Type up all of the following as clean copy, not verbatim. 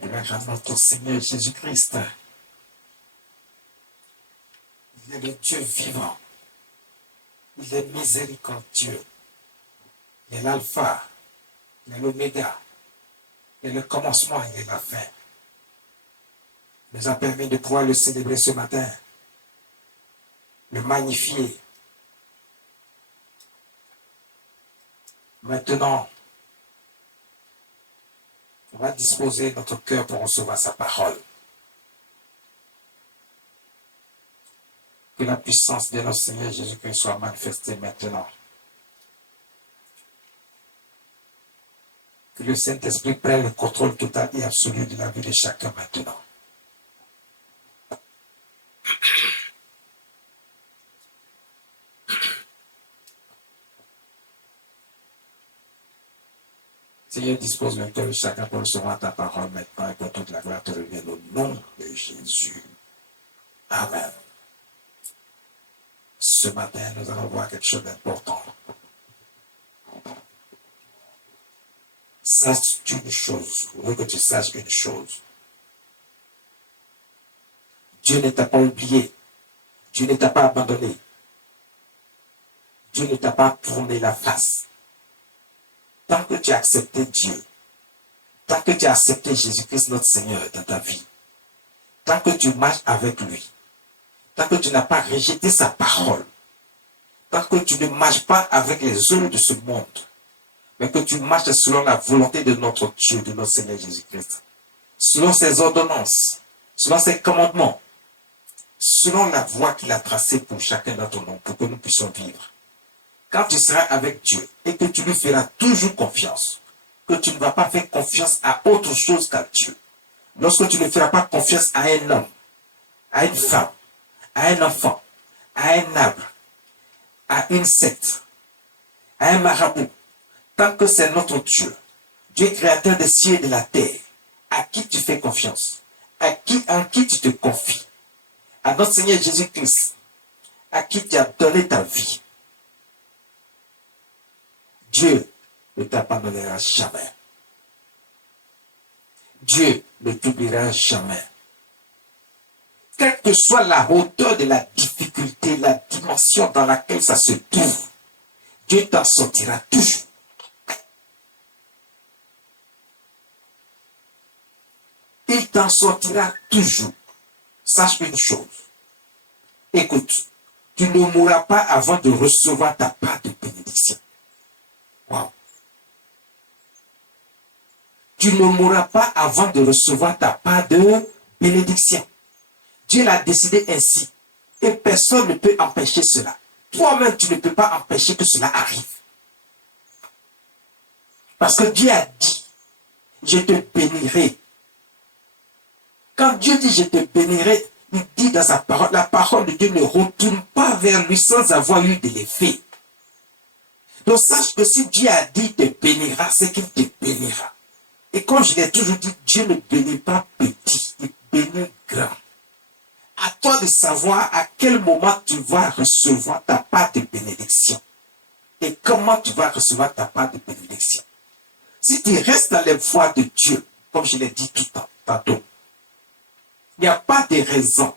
Gloire à notre Seigneur Jésus-Christ. Il est le Dieu vivant. Il est miséricordieux. Il est l'alpha. Il est l'oméga. Il est le commencement. Il est la fin. Il nous a permis de pouvoir le célébrer ce matin. Le magnifier. Maintenant, on va disposer notre cœur pour recevoir sa parole. Que la puissance de notre Seigneur Jésus-Christ soit manifestée maintenant. Que le Saint-Esprit prenne le contrôle total et absolu de la vie de chacun maintenant. Seigneur, dispose le cœur de chacun pour recevoir ta parole maintenant et que toute la gloire te revienne au nom de Jésus. Amen. Ce matin, nous allons voir quelque chose d'important. Sache une chose, je veux que tu saches une chose. Dieu ne t'a pas oublié. Dieu ne t'a pas abandonné. Dieu ne t'a pas tourné la face. Tant que tu as accepté Dieu, tant que tu as accepté Jésus-Christ notre Seigneur dans ta vie, tant que tu marches avec lui, tant que tu n'as pas rejeté sa parole, tant que tu ne marches pas avec les œuvres de ce monde, mais que tu marches selon la volonté de notre Dieu, de notre Seigneur Jésus-Christ, selon ses ordonnances, selon ses commandements, selon la voie qu'il a tracée pour chacun d'entre nous, pour que nous puissions vivre. Quand tu seras avec Dieu et que tu lui feras toujours confiance, que tu ne vas pas faire confiance à autre chose qu'à Dieu, lorsque tu ne feras pas confiance à un homme, à une femme, à un enfant, à un arbre, à une secte, à un marabout, tant que c'est notre Dieu, Dieu créateur des cieux et de la terre, à qui tu fais confiance, en qui tu te confies, à notre Seigneur Jésus-Christ, à qui tu as donné ta vie, Dieu ne t'abandonnera jamais. Dieu ne t'oubliera jamais. Quelle que soit la hauteur de la difficulté, la dimension dans laquelle ça se trouve, Dieu t'en sortira toujours. Il t'en sortira toujours. Sache une chose. Écoute, tu ne mourras pas avant de recevoir ta part de bénédiction. Wow. Tu ne mourras pas avant de recevoir ta part de bénédiction. Dieu l'a décidé ainsi. Et personne ne peut empêcher cela. Toi-même, tu ne peux pas empêcher que cela arrive. Parce que Dieu a dit, je te bénirai. Quand Dieu dit, je te bénirai, il dit dans sa parole, la parole de Dieu ne retourne pas vers lui sans avoir eu de l'effet. Donc sache que si Dieu a dit te bénira, c'est qu'il te bénira. Et comme je l'ai toujours dit, Dieu ne bénit pas petit, il bénit grand. À toi de savoir à quel moment tu vas recevoir ta part de bénédiction. Et comment tu vas recevoir ta part de bénédiction. Si tu restes dans les voies de Dieu, comme je l'ai dit tout le temps, tantôt, il n'y a pas de raison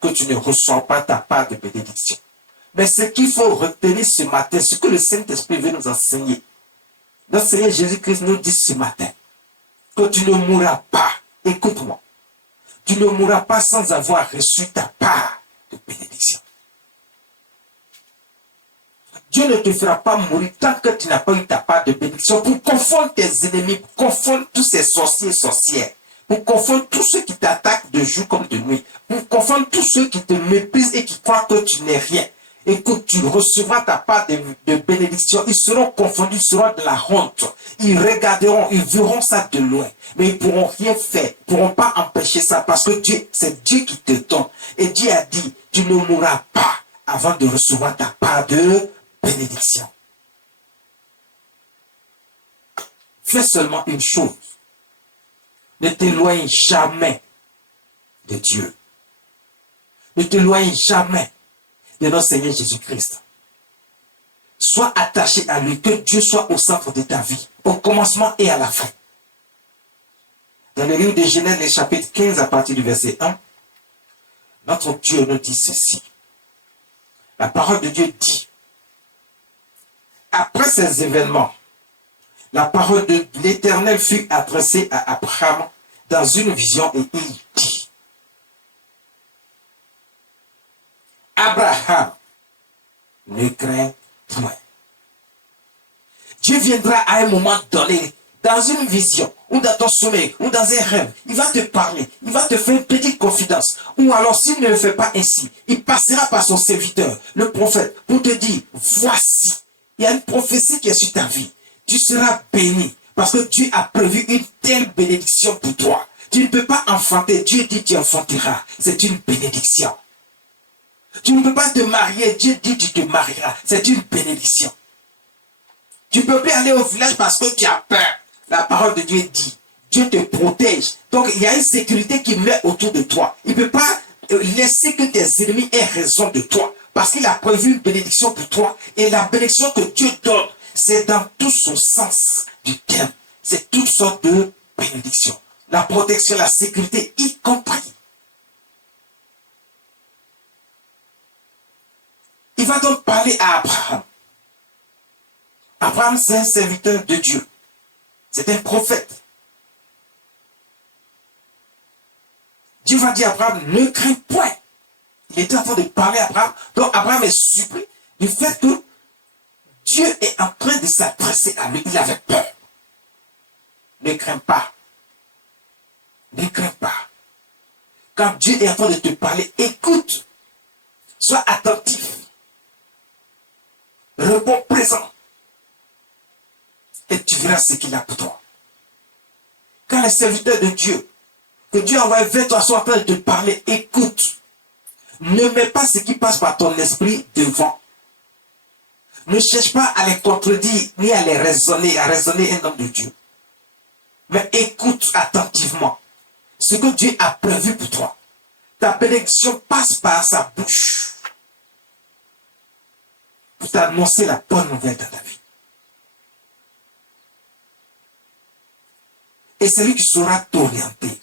que tu ne reçois pas ta part de bénédiction. Mais ce qu'il faut retenir ce matin, ce que le Saint-Esprit veut nous enseigner. Notre Seigneur Jésus-Christ nous dit ce matin que tu ne mourras pas. Écoute-moi. Tu ne mourras pas sans avoir reçu ta part de bénédiction. Dieu ne te fera pas mourir tant que tu n'as pas eu ta part de bénédiction pour confondre tes ennemis, pour confondre tous ces sorciers et sorcières, pour confondre tous ceux qui t'attaquent de jour comme de nuit, pour confondre tous ceux qui te méprisent et qui croient que tu n'es rien. Et que tu recevras ta part de bénédiction, ils seront confondus, ils seront de la honte. Ils regarderont, ils verront ça de loin. Mais ils ne pourront rien faire, ils ne pourront pas empêcher ça parce que Dieu, c'est Dieu qui te donne. Et Dieu a dit, tu ne mourras pas avant de recevoir ta part de bénédiction. Fais seulement une chose. Ne t'éloigne jamais de Dieu. Ne t'éloigne jamais de notre Seigneur Jésus-Christ. Sois attaché à lui, que Dieu soit au centre de ta vie, au commencement et à la fin. Dans Dans le livre de Genèse, le chapitre 15, à partir du verset 1, notre Dieu nous dit ceci. La parole de Dieu dit, après ces événements, la parole de l'Éternel fut adressée à Abraham dans une vision et il dit, Abraham, ne crains point. Dieu viendra à un moment donné, dans une vision, ou dans ton sommeil, ou dans un rêve. Il va te parler, il va te faire une petite confidence. Ou alors, s'il ne le fait pas ainsi, il passera par son serviteur, le prophète, pour te dire, voici, il y a une prophétie qui est sur ta vie. Tu seras béni, parce que Dieu a prévu une telle bénédiction pour toi. Tu ne peux pas enfanter, Dieu dit tu enfanteras. C'est une bénédiction. Tu ne peux pas te marier, Dieu dit tu te marieras. C'est une bénédiction. Tu ne peux plus aller au village parce que tu as peur. La parole de Dieu dit, Dieu te protège. Donc il y a une sécurité qui met autour de toi. Il ne peut pas laisser que tes ennemis aient raison de toi. Parce qu'il a prévu une bénédiction pour toi. Et la bénédiction que Dieu donne, c'est dans tout son sens du terme. C'est toutes sortes de bénédictions. La protection, la sécurité, y compris. Il va donc parler à Abraham. Abraham, c'est un serviteur de Dieu. C'est un prophète. Dieu va dire à Abraham, ne crains point. Il était en train de parler à Abraham. Donc Abraham est surpris du fait que Dieu est en train de s'adresser à lui. Il avait peur. Ne crains pas. Ne crains pas. Quand Dieu est en train de te parler, écoute. Sois attentif. Réponds présent. Et tu verras ce qu'il a pour toi. Quand les serviteurs de Dieu, que Dieu envoie vers toi, sont en train de te parler, écoute. Ne mets pas ce qui passe par ton esprit devant. Ne cherche pas à les contredire, ni à les raisonner, à raisonner un homme de Dieu. Mais écoute attentivement ce que Dieu a prévu pour toi. Ta bénédiction passe par sa bouche pour t'annoncer la bonne nouvelle dans ta vie. Et c'est lui qui saura t'orienter.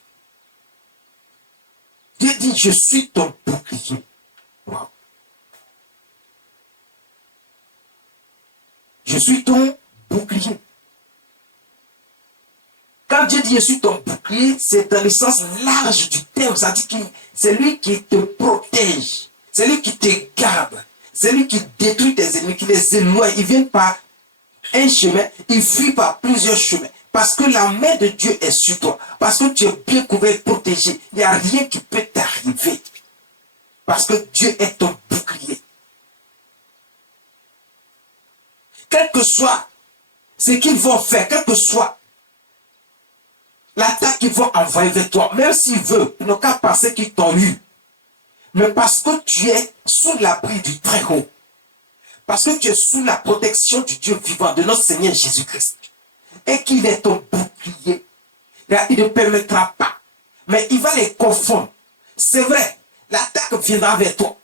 Dieu dit, je suis ton bouclier. Wow. Je suis ton bouclier. Quand Dieu dit je suis ton bouclier, c'est dans le sens large du terme. Ça dit que c'est lui qui te protège. C'est lui qui te garde. C'est lui qui détruit tes ennemis, qui les éloigne. Ils viennent par un chemin, ils fuient par plusieurs chemins. Parce que la main de Dieu est sur toi. Parce que tu es bien couvert, protégé. Il n'y a rien qui peut t'arriver. Parce que Dieu est ton bouclier. Quel que soit ce qu'ils vont faire, quel que soit l'attaque qu'ils vont envoyer vers toi, même s'ils veulent, ils n'ont qu'à penser qu'ils t'ont eu. Mais parce que tu es sous l'abri du Très-Haut, parce que tu es sous la protection du Dieu vivant, de notre Seigneur Jésus-Christ, et qu'il est ton bouclier, il ne permettra pas. Mais il va les confondre. C'est vrai, l'attaque viendra vers toi.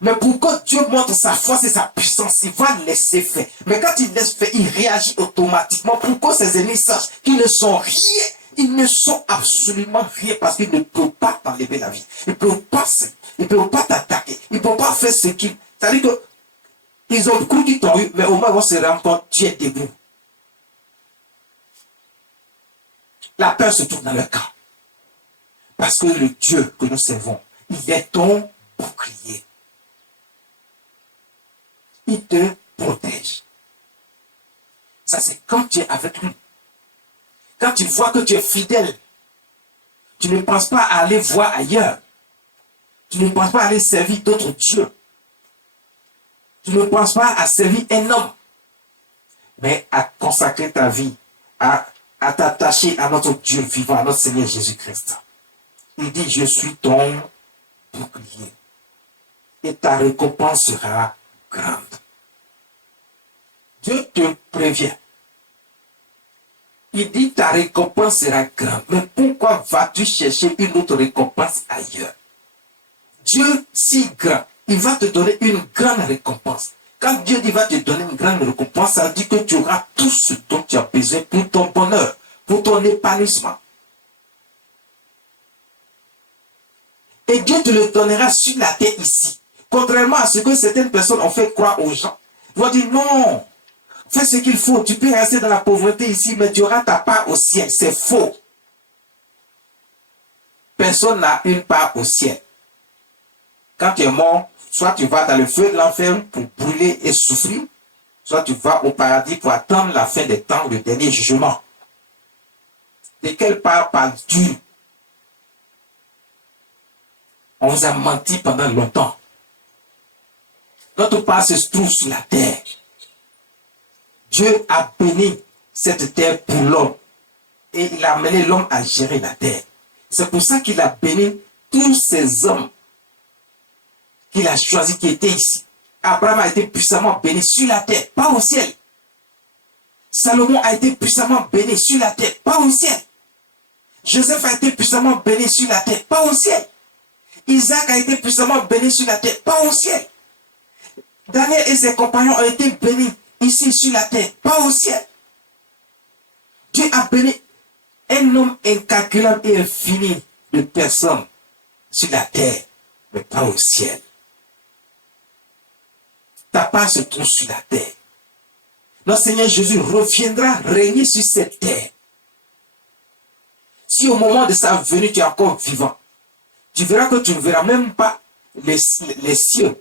Mais pour que Dieu montre sa force et sa puissance, il va laisser faire. Mais quand il laisse faire, il réagit automatiquement pour que ses ennemis sachent qu'ils ne sont rien. Ils ne sont absolument rien parce qu'ils ne peuvent pas t'enlever la vie. Ils ne peuvent pas t'attaquer. Ils ne peuvent pas faire ce qu'ils... C'est-à-dire que ils ont cru qu'ils t'ont eu, mais au moins ils vont se rendre compte que tu es debout. La peur se trouve dans le camp. Parce que le Dieu que nous servons, il est ton bouclier. Il te protège. Ça, c'est quand tu es avec lui. Quand tu vois que tu es fidèle, tu ne penses pas à aller voir ailleurs. Tu ne penses pas à aller servir d'autres dieux. Tu ne penses pas à servir un homme. Mais à consacrer ta vie, à t'attacher à notre Dieu vivant, à notre Seigneur Jésus-Christ. Il dit, je suis ton bouclier. Et ta récompense sera grande. Dieu te prévient. Il dit ta récompense sera grande. Mais pourquoi vas-tu chercher une autre récompense ailleurs? Dieu, si grand, il va te donner une grande récompense. Quand Dieu dit va te donner une grande récompense, ça dit que tu auras tout ce dont tu as besoin pour ton bonheur, pour ton épanouissement. Et Dieu te le donnera sur la terre ici. Contrairement à ce que certaines personnes ont fait croire aux gens. Ils vont dire non, fais ce qu'il faut. Tu peux rester dans la pauvreté ici, mais tu auras ta part au ciel. C'est faux. Personne n'a une part au ciel. Quand tu es mort, soit tu vas dans le feu de l'enfer pour brûler et souffrir, soit tu vas au paradis pour attendre la fin des temps, le dernier jugement. De quelle part parles-tu? On vous a menti pendant longtemps. Notre part se trouve sur la terre. Dieu a béni cette terre pour l'homme. Et il a amené l'homme à gérer la terre. C'est pour ça qu'il a béni tous ces hommes qu'il a choisis qui étaient ici. Abraham a été puissamment béni sur la terre, pas au ciel. Salomon a été puissamment béni sur la terre, pas au ciel. Joseph a été puissamment béni sur la terre, pas au ciel. Isaac a été puissamment béni sur la terre, pas au ciel. Daniel et ses compagnons ont été bénis ici sur la terre, pas au ciel. Dieu a béni un nombre incalculable et infini de personnes sur la terre, mais pas au ciel. Ta part se trouve sur la terre. Notre Seigneur Jésus reviendra régner sur cette terre. Si au moment de sa venue, tu es encore vivant, tu verras que tu ne verras même pas les cieux.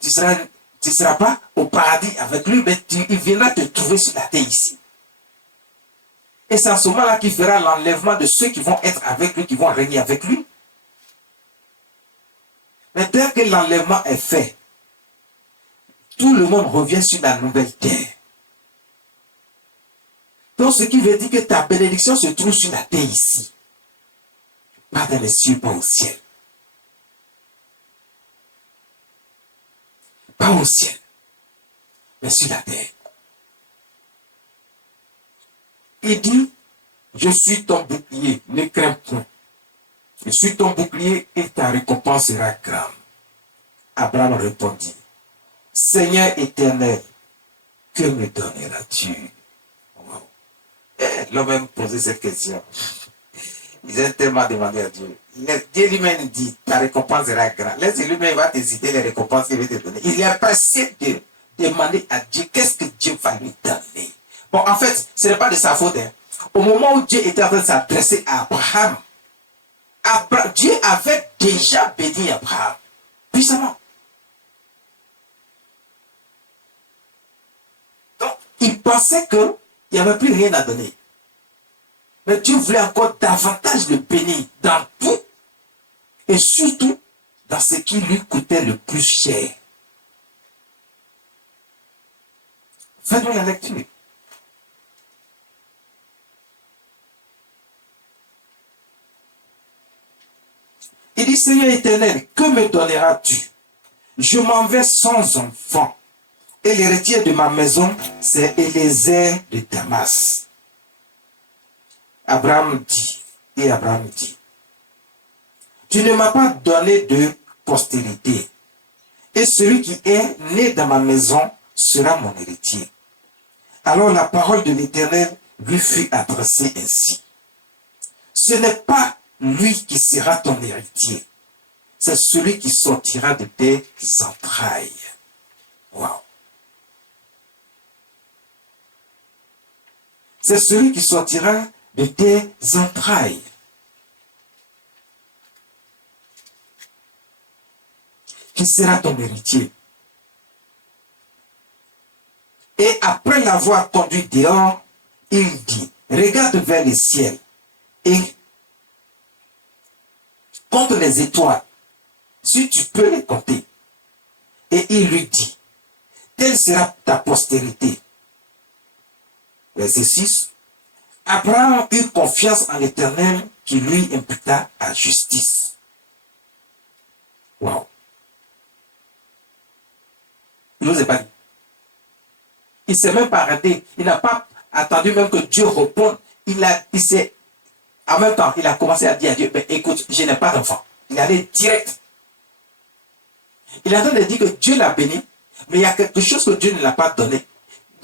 Tu ne seras pas au paradis avec lui, mais il viendra te trouver sur la terre ici. Et c'est en ce moment-là qu'il fera l'enlèvement de ceux qui vont être avec lui, qui vont régner avec lui. Mais dès que l'enlèvement est fait, tout le monde revient sur la nouvelle terre. Donc, ce qui veut dire que ta bénédiction se trouve sur la terre ici. Pas dans les cieux, pas au ciel. Pas au ciel, mais sur la terre. Il dit, je suis ton bouclier, ne crains point. Je suis ton bouclier et ta récompense sera grande. Abraham répondit, Seigneur éternel, que me donneras-tu? Wow. L'homme même posé cette question. Ils ont tellement demandé à Dieu. Dieu lui-même dit, ta récompense sera grande. Laisse lui-même va te citer les récompenses qu'il va te donner. Il est pressé de demander à Dieu qu'est-ce que Dieu va lui donner. Bon, en fait, ce n'est pas de sa faute. Hein. Au moment où Dieu était en train de s'adresser à Abraham, Dieu avait déjà béni Abraham, puissamment. Donc, il pensait qu'il n'y avait plus rien à donner. Mais Dieu voulait encore davantage le bénir dans tout, et surtout dans ce qui lui coûtait le plus cher. Faites-nous la lecture. Il dit, Seigneur éternel, que me donneras-tu? Je m'en vais sans enfant. Et l'héritier de ma maison, c'est Élézer de Damas. Abraham dit, tu ne m'as pas donné de postérité. Et celui qui est né dans ma maison sera mon héritier. Alors la parole de l'Éternel lui fut adressée ainsi. Ce n'est pas lui qui sera ton héritier. C'est celui qui sortira de tes entrailles. Wow. C'est celui qui sortira de tes entrailles. Qui sera ton héritier. Et après l'avoir conduit dehors, il dit, regarde vers le ciel et compte les étoiles, si tu peux les compter. Et il lui dit, telle sera ta postérité. Verset 6. Abraham eut confiance en l'Éternel qui lui imputa à justice. Wow. Il n'osait pas dire. Il ne s'est même pas arrêté. Il n'a pas attendu même que Dieu réponde. En même temps, il a commencé à dire à Dieu, mais écoute, je n'ai pas d'enfant. Il allait direct. Il est en train de dire que Dieu l'a béni, mais il y a quelque chose que Dieu ne l'a pas donné,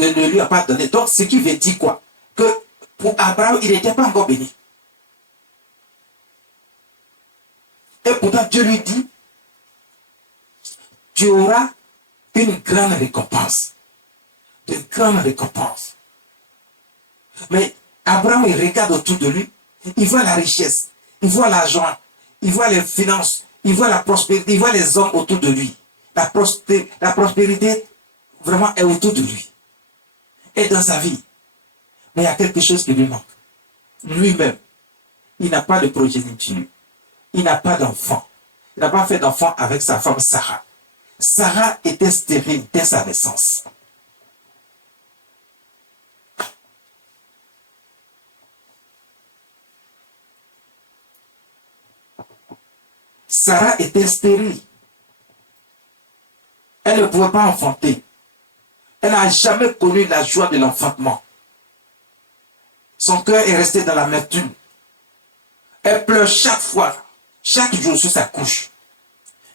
ne lui a pas donné. Donc, ce qui veut dire quoi? Que pour Abraham, il n'était pas encore béni. Et pourtant, Dieu lui dit, tu auras une grande récompense. De grandes récompenses. Mais Abraham, il regarde autour de lui, il voit la richesse, il voit l'argent, il voit les finances, il voit la prospérité, il voit les hommes autour de lui. La prospérité vraiment est autour de lui. Et dans sa vie. Mais il y a quelque chose qui lui manque. Lui-même, il n'a pas de progéniture. Il n'a pas d'enfant. Il n'a pas fait d'enfant avec sa femme Sarah. Sarah était stérile dès sa naissance. Sarah était stérile. Elle ne pouvait pas enfanter. Elle n'a jamais connu la joie de l'enfantement. Son cœur est resté dans l'amertume. Elle pleure chaque fois, chaque jour sur sa couche.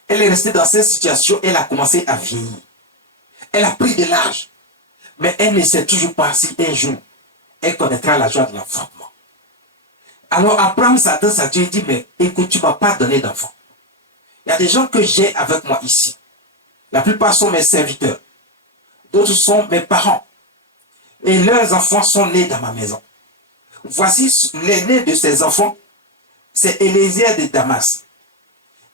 Elle est restée dans cette situation, elle a commencé à vieillir. Elle a pris de l'âge. Mais elle ne sait toujours pas si un jour, elle connaîtra la joie de l'enfantement. Alors Abraham s'adresse à Dieu et dit, mais écoute, tu ne m'as pas donné d'enfant. Il y a des gens que j'ai avec moi ici. La plupart sont mes serviteurs. D'autres sont mes parents. Et leurs enfants sont nés dans ma maison. Voici l'aîné de ces enfants, c'est Éléazar de Damas.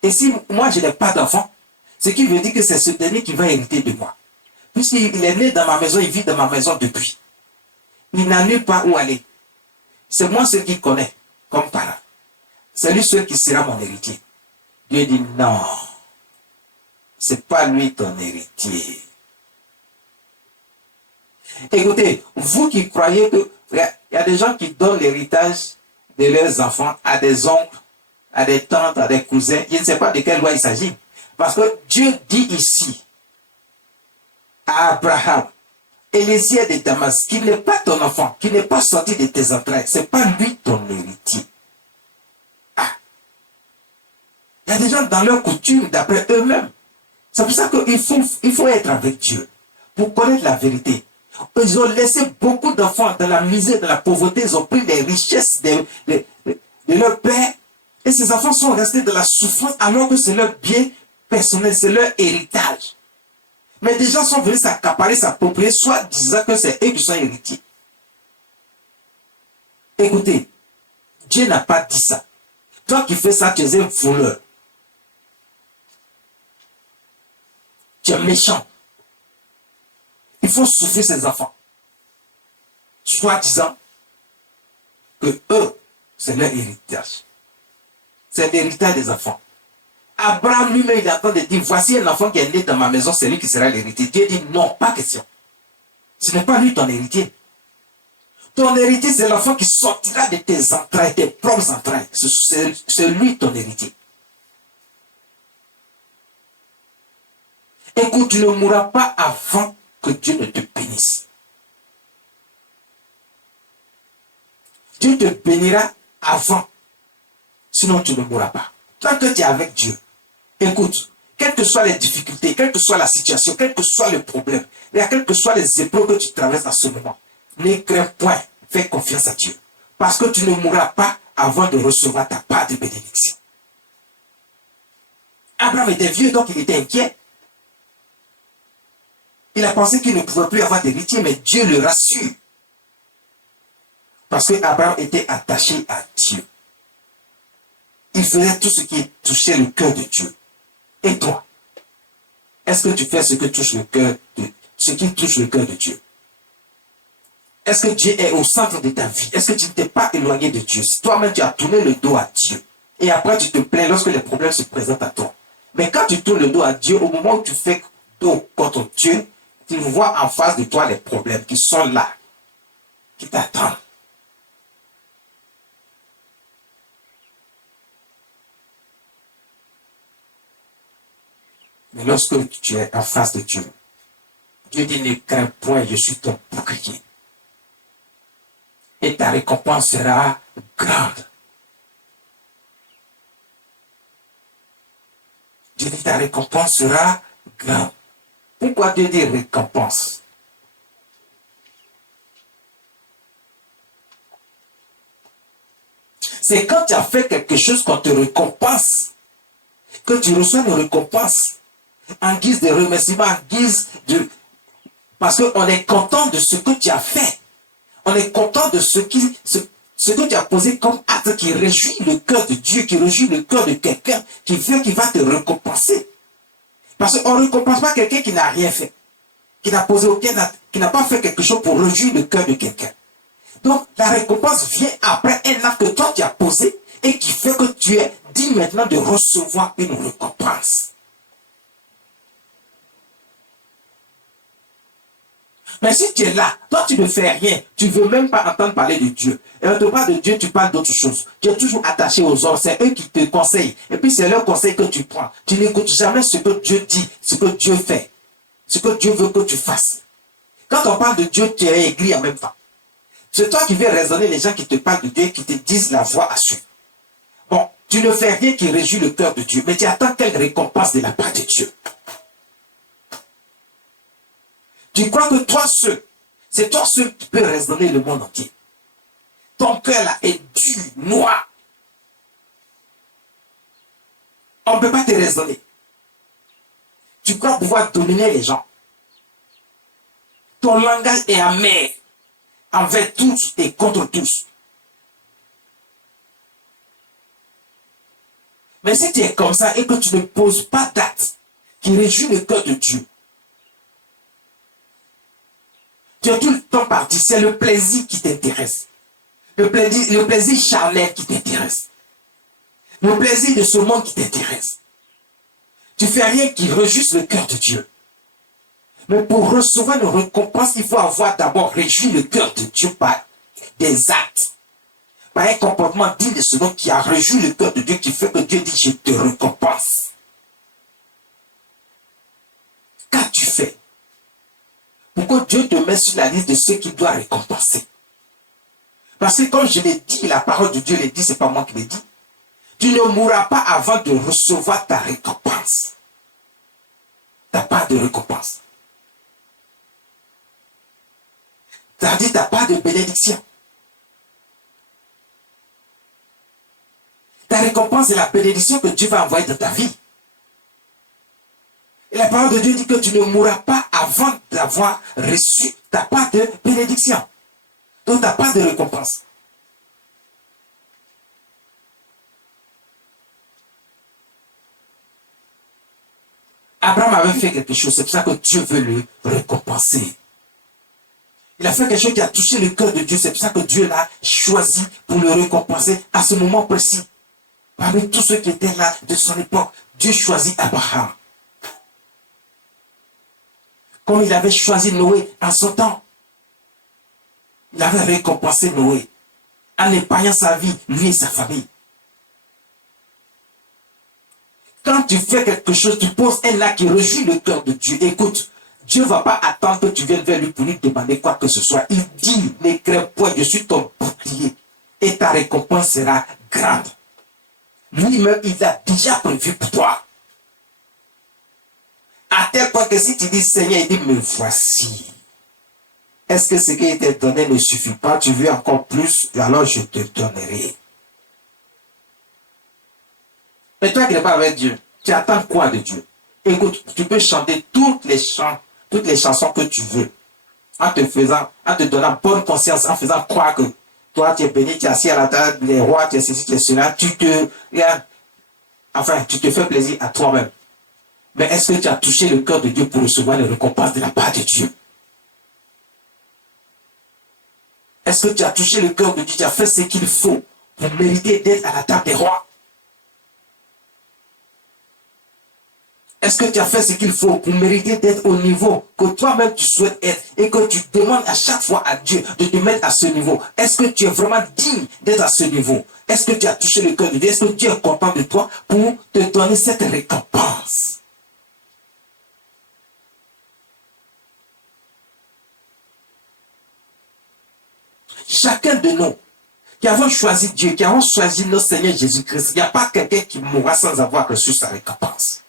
Et si moi je n'ai pas d'enfant, ce qui veut dire que c'est ce dernier qui va hériter de moi. Puisqu'il est né dans ma maison, il vit dans ma maison depuis. Il n'a nulle part où aller. C'est moi ce qu'il connaît comme parent. C'est lui seul qui sera mon héritier. Dieu dit non. C'est pas lui ton héritier. Écoutez, vous qui croyez que il y a des gens qui donnent l'héritage de leurs enfants à des oncles, à des tantes, à des cousins, je ne sais pas de quelle loi il s'agit. Parce que Dieu dit ici à Abraham, Éléazar de Damas, qui n'est pas ton enfant, qui n'est pas sorti de tes entrailles, ce n'est pas lui ton héritier. Ah! Il y a des gens dans leur coutume, d'après eux-mêmes. C'est pour ça qu'il faut être avec Dieu, pour connaître la vérité. Ils ont laissé beaucoup d'enfants dans la misère, dans la pauvreté, ils ont pris les richesses de leur père, et ces enfants sont restés dans la souffrance alors que c'est leur bien personnel, c'est leur héritage. Mais des gens sont venus s'accaparer, s'approprier, soit disant que c'est eux qui sont héritiers. Écoutez, Dieu n'a pas dit ça. Toi qui fais ça, tu es un voleur. Tu es méchant. Il faut souffrir ses enfants. Soit disant que eux, c'est leur héritage. C'est l'héritage des enfants. Abraham lui-même, il est en train de dire, voici un enfant qui est né dans ma maison, c'est lui qui sera l'héritier. Dieu dit, non, pas question. Ce n'est pas lui ton héritier. Ton héritier, c'est l'enfant qui sortira de tes entrailles, tes propres entrailles. C'est lui ton héritier. Écoute, tu ne mourras pas avant que Dieu ne te bénisse. Dieu te bénira avant. Sinon, tu ne mourras pas. Tant que tu es avec Dieu, écoute, quelles que soient les difficultés, quelle que soit la situation, quel que soit le problème, quelles que soient les épreuves que tu traverses en ce moment, ne crains point, fais confiance à Dieu. Parce que tu ne mourras pas avant de recevoir ta part de bénédiction. Abraham était vieux, donc il était inquiet. Il a pensé qu'il ne pouvait plus avoir d'héritier, mais Dieu le rassure. Parce que Abraham était attaché à Dieu. Il faisait tout ce qui touchait le cœur de Dieu. Et toi, est-ce que tu fais ce qui touche le cœur de Dieu? Est-ce que Dieu est au centre de ta vie? Est-ce que tu ne t'es pas éloigné de Dieu? Si toi-même tu as tourné le dos à Dieu, et après tu te plains lorsque les problèmes se présentent à toi. Mais quand tu tournes le dos à Dieu, au moment où tu fais dos contre Dieu, tu vois en face de toi les problèmes qui sont là, qui t'attendent. Mais lorsque tu es en face de Dieu, Dieu dit, ne crains point, je suis ton bouclier. Et ta récompense sera grande. Dieu dit, ta récompense sera grande. Pourquoi Dieu dit récompense? C'est quand tu as fait quelque chose qu'on te récompense. que tu reçois une récompense en guise de remerciement, en guise de... Parce qu'on est content de ce que tu as fait. On est content de ce que tu as posé comme acte qui réjouit le cœur de Dieu, qui réjouit le cœur de quelqu'un, qui va te récompenser. Parce qu'on ne récompense pas quelqu'un qui n'a rien fait, qui n'a posé aucun acte, qui n'a pas fait quelque chose pour réjouir le cœur de quelqu'un. Donc, la récompense vient après un acte que toi tu as posé et qui fait que tu es digne maintenant de recevoir une récompense. Mais si tu es là, toi tu ne fais rien, tu ne veux même pas entendre parler de Dieu. Et on te parle de Dieu, tu parles d'autre chose. Tu es toujours attaché aux hommes, c'est eux qui te conseillent. Et puis c'est leur conseil que tu prends. Tu n'écoutes jamais ce que Dieu dit, ce que Dieu fait, ce que Dieu veut que tu fasses. Quand on parle de Dieu, tu es aigri en même temps. C'est toi qui veux raisonner les gens qui te parlent de Dieu et qui te disent la voie à suivre. Bon, tu ne fais rien qui réjouit le cœur de Dieu, mais tu attends quelle récompense de la part de Dieu. Tu crois que c'est toi seul qui peux raisonner le monde entier. Ton cœur là est dur, noir. On ne peut pas te raisonner. Tu crois pouvoir dominer les gens. Ton langage est amer envers tous et contre tous. Mais si tu es comme ça et que tu ne poses pas d'acte qui réjouit le cœur de Dieu, tu es tout le temps parti, c'est le plaisir qui t'intéresse. Le plaisir charnel qui t'intéresse. Le plaisir de ce monde qui t'intéresse. Tu fais rien qui réjouisse le cœur de Dieu. Mais pour recevoir une récompense, il faut avoir d'abord réjoui le cœur de Dieu par des actes. Par un comportement digne de ce nom qui a réjoui le cœur de Dieu, qui fait que Dieu dit, je te récompense. Qu'as-tu fait? Pourquoi Dieu te met sur la liste de ceux qu'il doit récompenser? Parce que comme je l'ai dit, la parole de Dieu l'a dit, c'est pas moi qui l'ai dit. Tu ne mourras pas avant de recevoir ta récompense. Ta part de récompense. C'est-à-dire ta part de bénédiction. Ta récompense est la bénédiction que Dieu va envoyer dans ta vie. Et la parole de Dieu dit que tu ne mourras pas avant d'avoir reçu ta part de bénédiction. Donc ta part de récompense. Abraham avait fait quelque chose, c'est pour ça que Dieu veut le récompenser. Il a fait quelque chose qui a touché le cœur de Dieu, c'est pour ça que Dieu l'a choisi pour le récompenser à ce moment précis. Parmi tous ceux qui étaient là de son époque, Dieu choisit Abraham. Comme il avait choisi Noé en son temps. Il avait récompensé Noé en épargnant sa vie, lui et sa famille. Quand tu fais quelque chose, tu poses un acte qui réjouit le cœur de Dieu. Écoute, Dieu ne va pas attendre que tu viennes vers lui pour lui demander quoi que ce soit. Il dit, ne crains point, je suis ton bouclier et ta récompense sera grande. Lui-même, il a déjà prévu pour toi. À tel point que si tu dis Seigneur, il dit, me voici. Est-ce que ce qui t'est donné ne suffit pas? Tu veux encore plus? Alors je te donnerai. Mais toi qui n'es pas avec Dieu, tu attends quoi de Dieu? Écoute, tu peux chanter toutes les chansons que tu veux, en te donnant bonne conscience, en faisant croire que toi tu es béni, tu es assis à la table des rois, tu es ceci, tu es cela, tu te fais plaisir à toi-même. Mais est-ce que tu as touché le cœur de Dieu pour recevoir les récompenses de la part de Dieu? Est-ce que tu as touché le cœur de Dieu? Tu as fait ce qu'il faut pour mériter d'être à la table des rois? Est-ce que tu as fait ce qu'il faut pour mériter d'être au niveau que toi-même tu souhaites être et que tu demandes à chaque fois à Dieu de te mettre à ce niveau? Est-ce que tu es vraiment digne d'être à ce niveau? Est-ce que tu as touché le cœur de Dieu? Est-ce que Dieu est content de toi pour te donner cette récompense? Chacun de nous qui avons choisi Dieu, qui avons choisi notre Seigneur Jésus-Christ, il n'y a pas quelqu'un qui mourra sans avoir reçu sa récompense.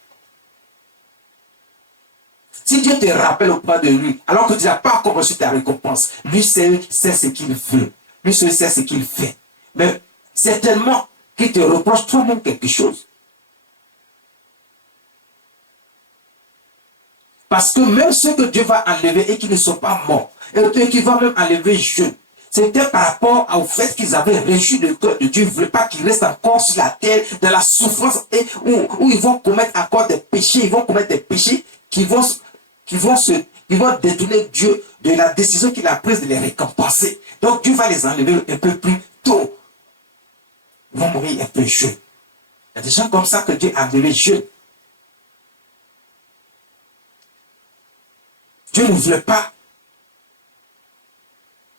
Si Dieu te rappelle auprès de lui, alors que tu n'as pas encore reçu ta récompense, lui sait ce qu'il veut. Lui sait ce qu'il fait. Mais certainement qu'il te reproche toi-même quelque chose. Parce que même ceux que Dieu va enlever et qui ne sont pas morts, et qui va même enlever jeunes, c'était par rapport au fait qu'ils avaient reçu le cœur de Dieu. Ils ne voulaient pas qu'ils restent encore sur la terre, dans la souffrance, et où ils vont commettre encore des péchés. Ils vont commettre des péchés qui vont détourner Dieu de la décision qu'il a prise de les récompenser. Donc Dieu va les enlever un peu plus tôt. Ils vont mourir un peu jeunes. Il y a des gens comme ça que Dieu a enlevé jeunes. Dieu ne voulait pas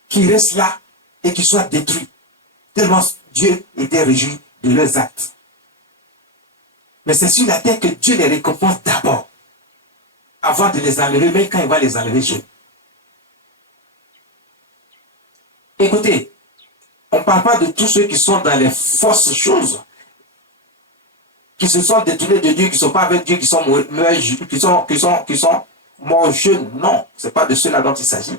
qu'ils restent là et qu'ils soient détruits. Tellement Dieu était réjoui de leurs actes. Mais c'est sur la terre que Dieu les récompense d'abord, avant de les enlever, même quand il va les enlever jeunes. Écoutez, on ne parle pas de tous ceux qui sont dans les fausses choses, qui se sont détournés de Dieu, qui ne sont pas avec Dieu, qui sont morts jeunes. Non, ce n'est pas de ceux-là dont il s'agit.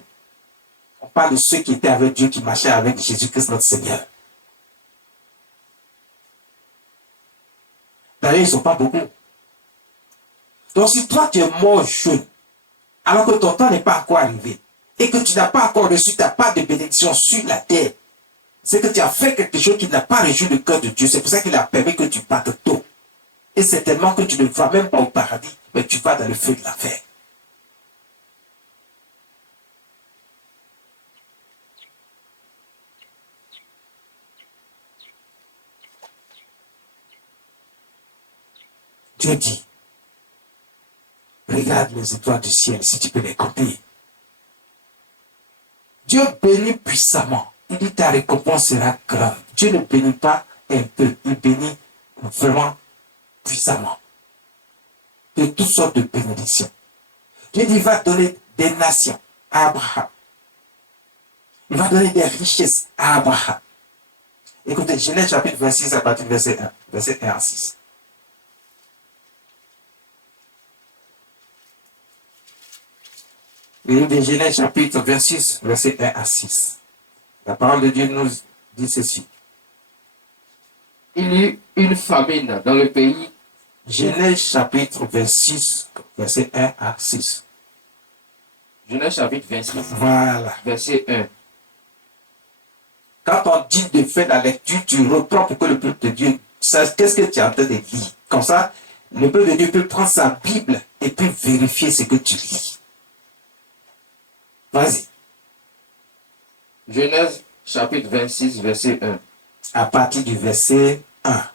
On parle de ceux qui étaient avec Dieu, qui marchaient avec Jésus-Christ notre Seigneur. D'ailleurs, ils ne sont pas beaucoup. Donc si toi tu es mort jeune, alors que ton temps n'est pas encore arrivé, et que tu n'as pas encore reçu ta part de bénédiction sur la terre, c'est que tu as fait quelque chose qui n'a pas réjoui le cœur de Dieu. C'est pour ça qu'il a permis que tu partes tôt. Et certainement que tu ne vas même pas au paradis, mais tu vas dans le feu de l'enfer. Dieu dit, regarde les étoiles du ciel, si tu peux les compter. Dieu bénit puissamment. Il dit ta récompense sera grande. Dieu ne bénit pas un peu, il bénit vraiment puissamment. De toutes sortes de bénédictions. Dieu dit, il va donner des nations à Abraham. Il va donner des richesses à Abraham. Écoutez, Genèse chapitre 26 à partir du verset 1 à 6. Le de Genèse chapitre 26, verset 1 à 6. La parole de Dieu nous dit ceci. Il y eut une famine dans le pays. Genèse chapitre 26, verset 1 à 6. Genèse chapitre 26, Voilà. verset 1. Quand on dit de faire la lecture, tu reprends pour que le peuple de Dieu sache qu'est-ce que tu es en train de lire. Comme ça, le peuple de Dieu peut prendre sa Bible et puis vérifier ce que tu lis. Vas-y. Genèse chapitre 26, verset 1. À partir du verset 1. À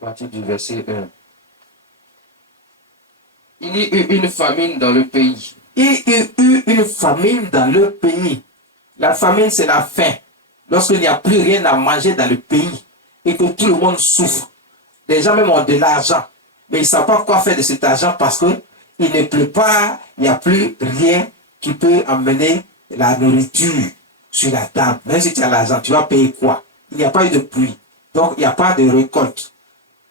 partir du verset 1. Il y eut une famine dans le pays. Il y eut une famine dans le pays. La famine, c'est la faim. Lorsqu'il n'y a plus rien à manger dans le pays et que tout le monde souffre. Les gens même ont de l'argent, mais ils ne savent pas quoi faire de cet argent parce qu'il ne pleut pas, il n'y a plus rien qui peut amener la nourriture sur la table. Même si tu as l'argent, tu vas payer quoi? Il n'y a pas eu de pluie. Donc, il n'y a pas de récolte.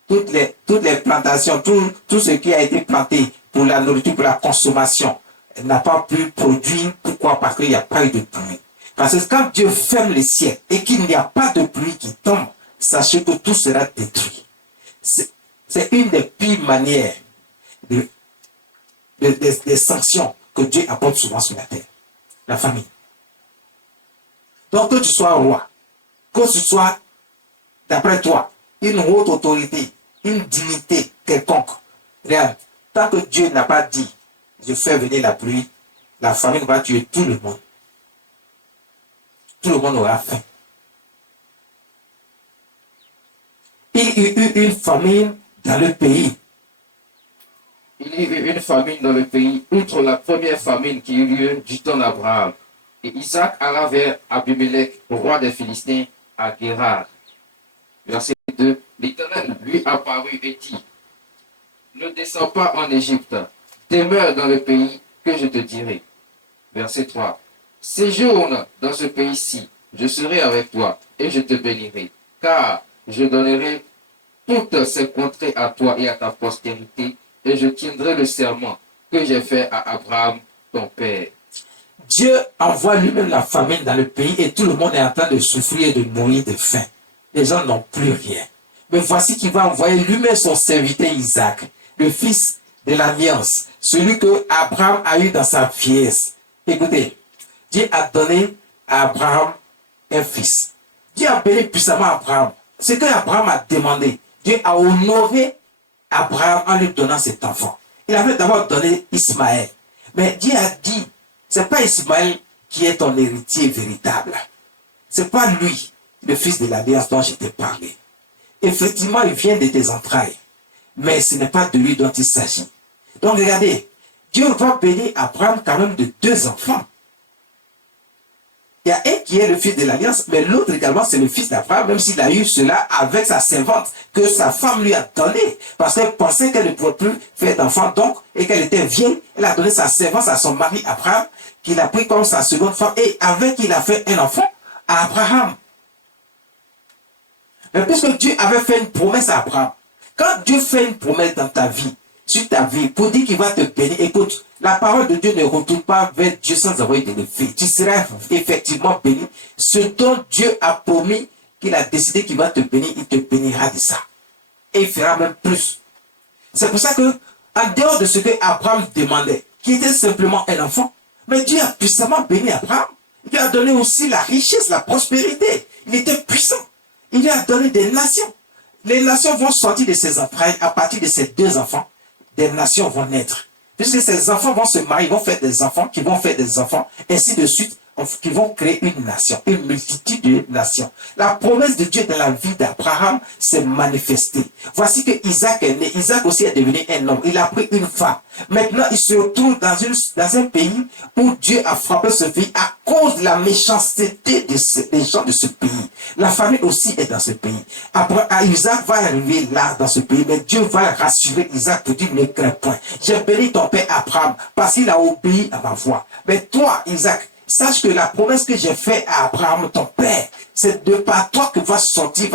Toutes les plantations, tout ce qui a été planté pour la nourriture, pour la consommation, n'a pas pu produire. Pourquoi? Parce qu'il n'y a pas eu de pluie. Parce que quand Dieu ferme les cieux et qu'il n'y a pas de pluie qui tombe, sachez que tout sera détruit. C'est une des pires manières des sanctions que Dieu apporte souvent sur la terre. La famille. Donc que tu sois roi, que tu sois, d'après toi, une haute autorité, une dignité quelconque, regarde, tant que Dieu n'a pas dit, je fais venir la pluie, la famine va tuer tout le monde. Tout le monde aura faim. Il y eut une famine dans le pays. Il y eut une famine dans le pays, outre la première famine qui eut lieu du temps d'Abraham. Et Isaac alla vers Abimelech, roi des Philistins, à Guérar. Verset 2. L'Éternel lui apparut et dit, ne descends pas en Égypte, demeure dans le pays que je te dirai. Verset 3. Séjourne dans ce pays-ci, je serai avec toi et je te bénirai, car je donnerai toutes ces contrées à toi et à ta postérité, et je tiendrai le serment que j'ai fait à Abraham, ton père. Dieu envoie lui-même la famine dans le pays et tout le monde est en train de souffrir et de mourir de faim. Les gens n'ont plus rien. Mais voici qu'il va envoyer lui-même son serviteur Isaac, le fils de l'alliance, celui que Abraham a eu dans sa vieillesse. Écoutez, Dieu a donné à Abraham un fils. Dieu a béni puissamment Abraham. Ce que Abraham a demandé, Dieu a honoré Abraham en lui donnant cet enfant. Il avait d'abord donné Ismaël. Mais Dieu a dit, c'est pas Ismaël qui est ton héritier véritable. C'est pas lui, le fils de l'alliance dont je t'ai parlé. Effectivement, il vient de tes entrailles. Mais ce n'est pas de lui dont il s'agit. Donc regardez, Dieu va bénir Abraham quand même de 2 enfants. Il y a un qui est le fils de l'alliance, mais l'autre également c'est le fils d'Abraham, même s'il a eu cela avec sa servante, que sa femme lui a donné, parce qu'elle pensait qu'elle ne pouvait plus faire d'enfant, donc, et qu'elle était vieille, elle a donné sa servante à son mari Abraham, qu'il a pris comme sa seconde femme, et avec il a fait un enfant à Abraham. Mais puisque Dieu avait fait une promesse à Abraham, quand Dieu fait une promesse dans ta vie, sur ta vie, pour dire qu'il va te bénir, écoute, la parole de Dieu ne retourne pas vers Dieu sans avoir été fait. Tu seras effectivement béni. Ce dont Dieu a promis, qu'il a décidé qu'il va te bénir, il te bénira de ça. Et il fera même plus. C'est pour ça que, en dehors de ce que Abraham demandait, qui était simplement un enfant, mais Dieu a puissamment béni Abraham. Il lui a donné aussi la richesse, la prospérité. Il était puissant. Il lui a donné des nations. Les nations vont sortir de ses entrailles à partir de ces 2 enfants. Des nations vont naître. Puisque ces enfants vont se marier, vont faire des enfants, qui vont faire des enfants, ainsi de suite, qui vont créer une nation, une multitude de nations. La promesse de Dieu dans la vie d'Abraham s'est manifestée. Voici que Isaac est né. Isaac aussi est devenu un homme. Il a pris une femme. Maintenant, il se retrouve dans un pays où Dieu a frappé ce pays à cause de la méchanceté des gens de ce pays. La famille aussi est dans ce pays. Après, Isaac va arriver là, dans ce pays, mais Dieu va rassurer Isaac pour dire, ne crains point. J'ai béni ton père Abraham parce qu'il a obéi à ma voix. Mais toi, Isaac, sache que la promesse que j'ai faite à Abraham, ton père, c'est de par toi que va sortir,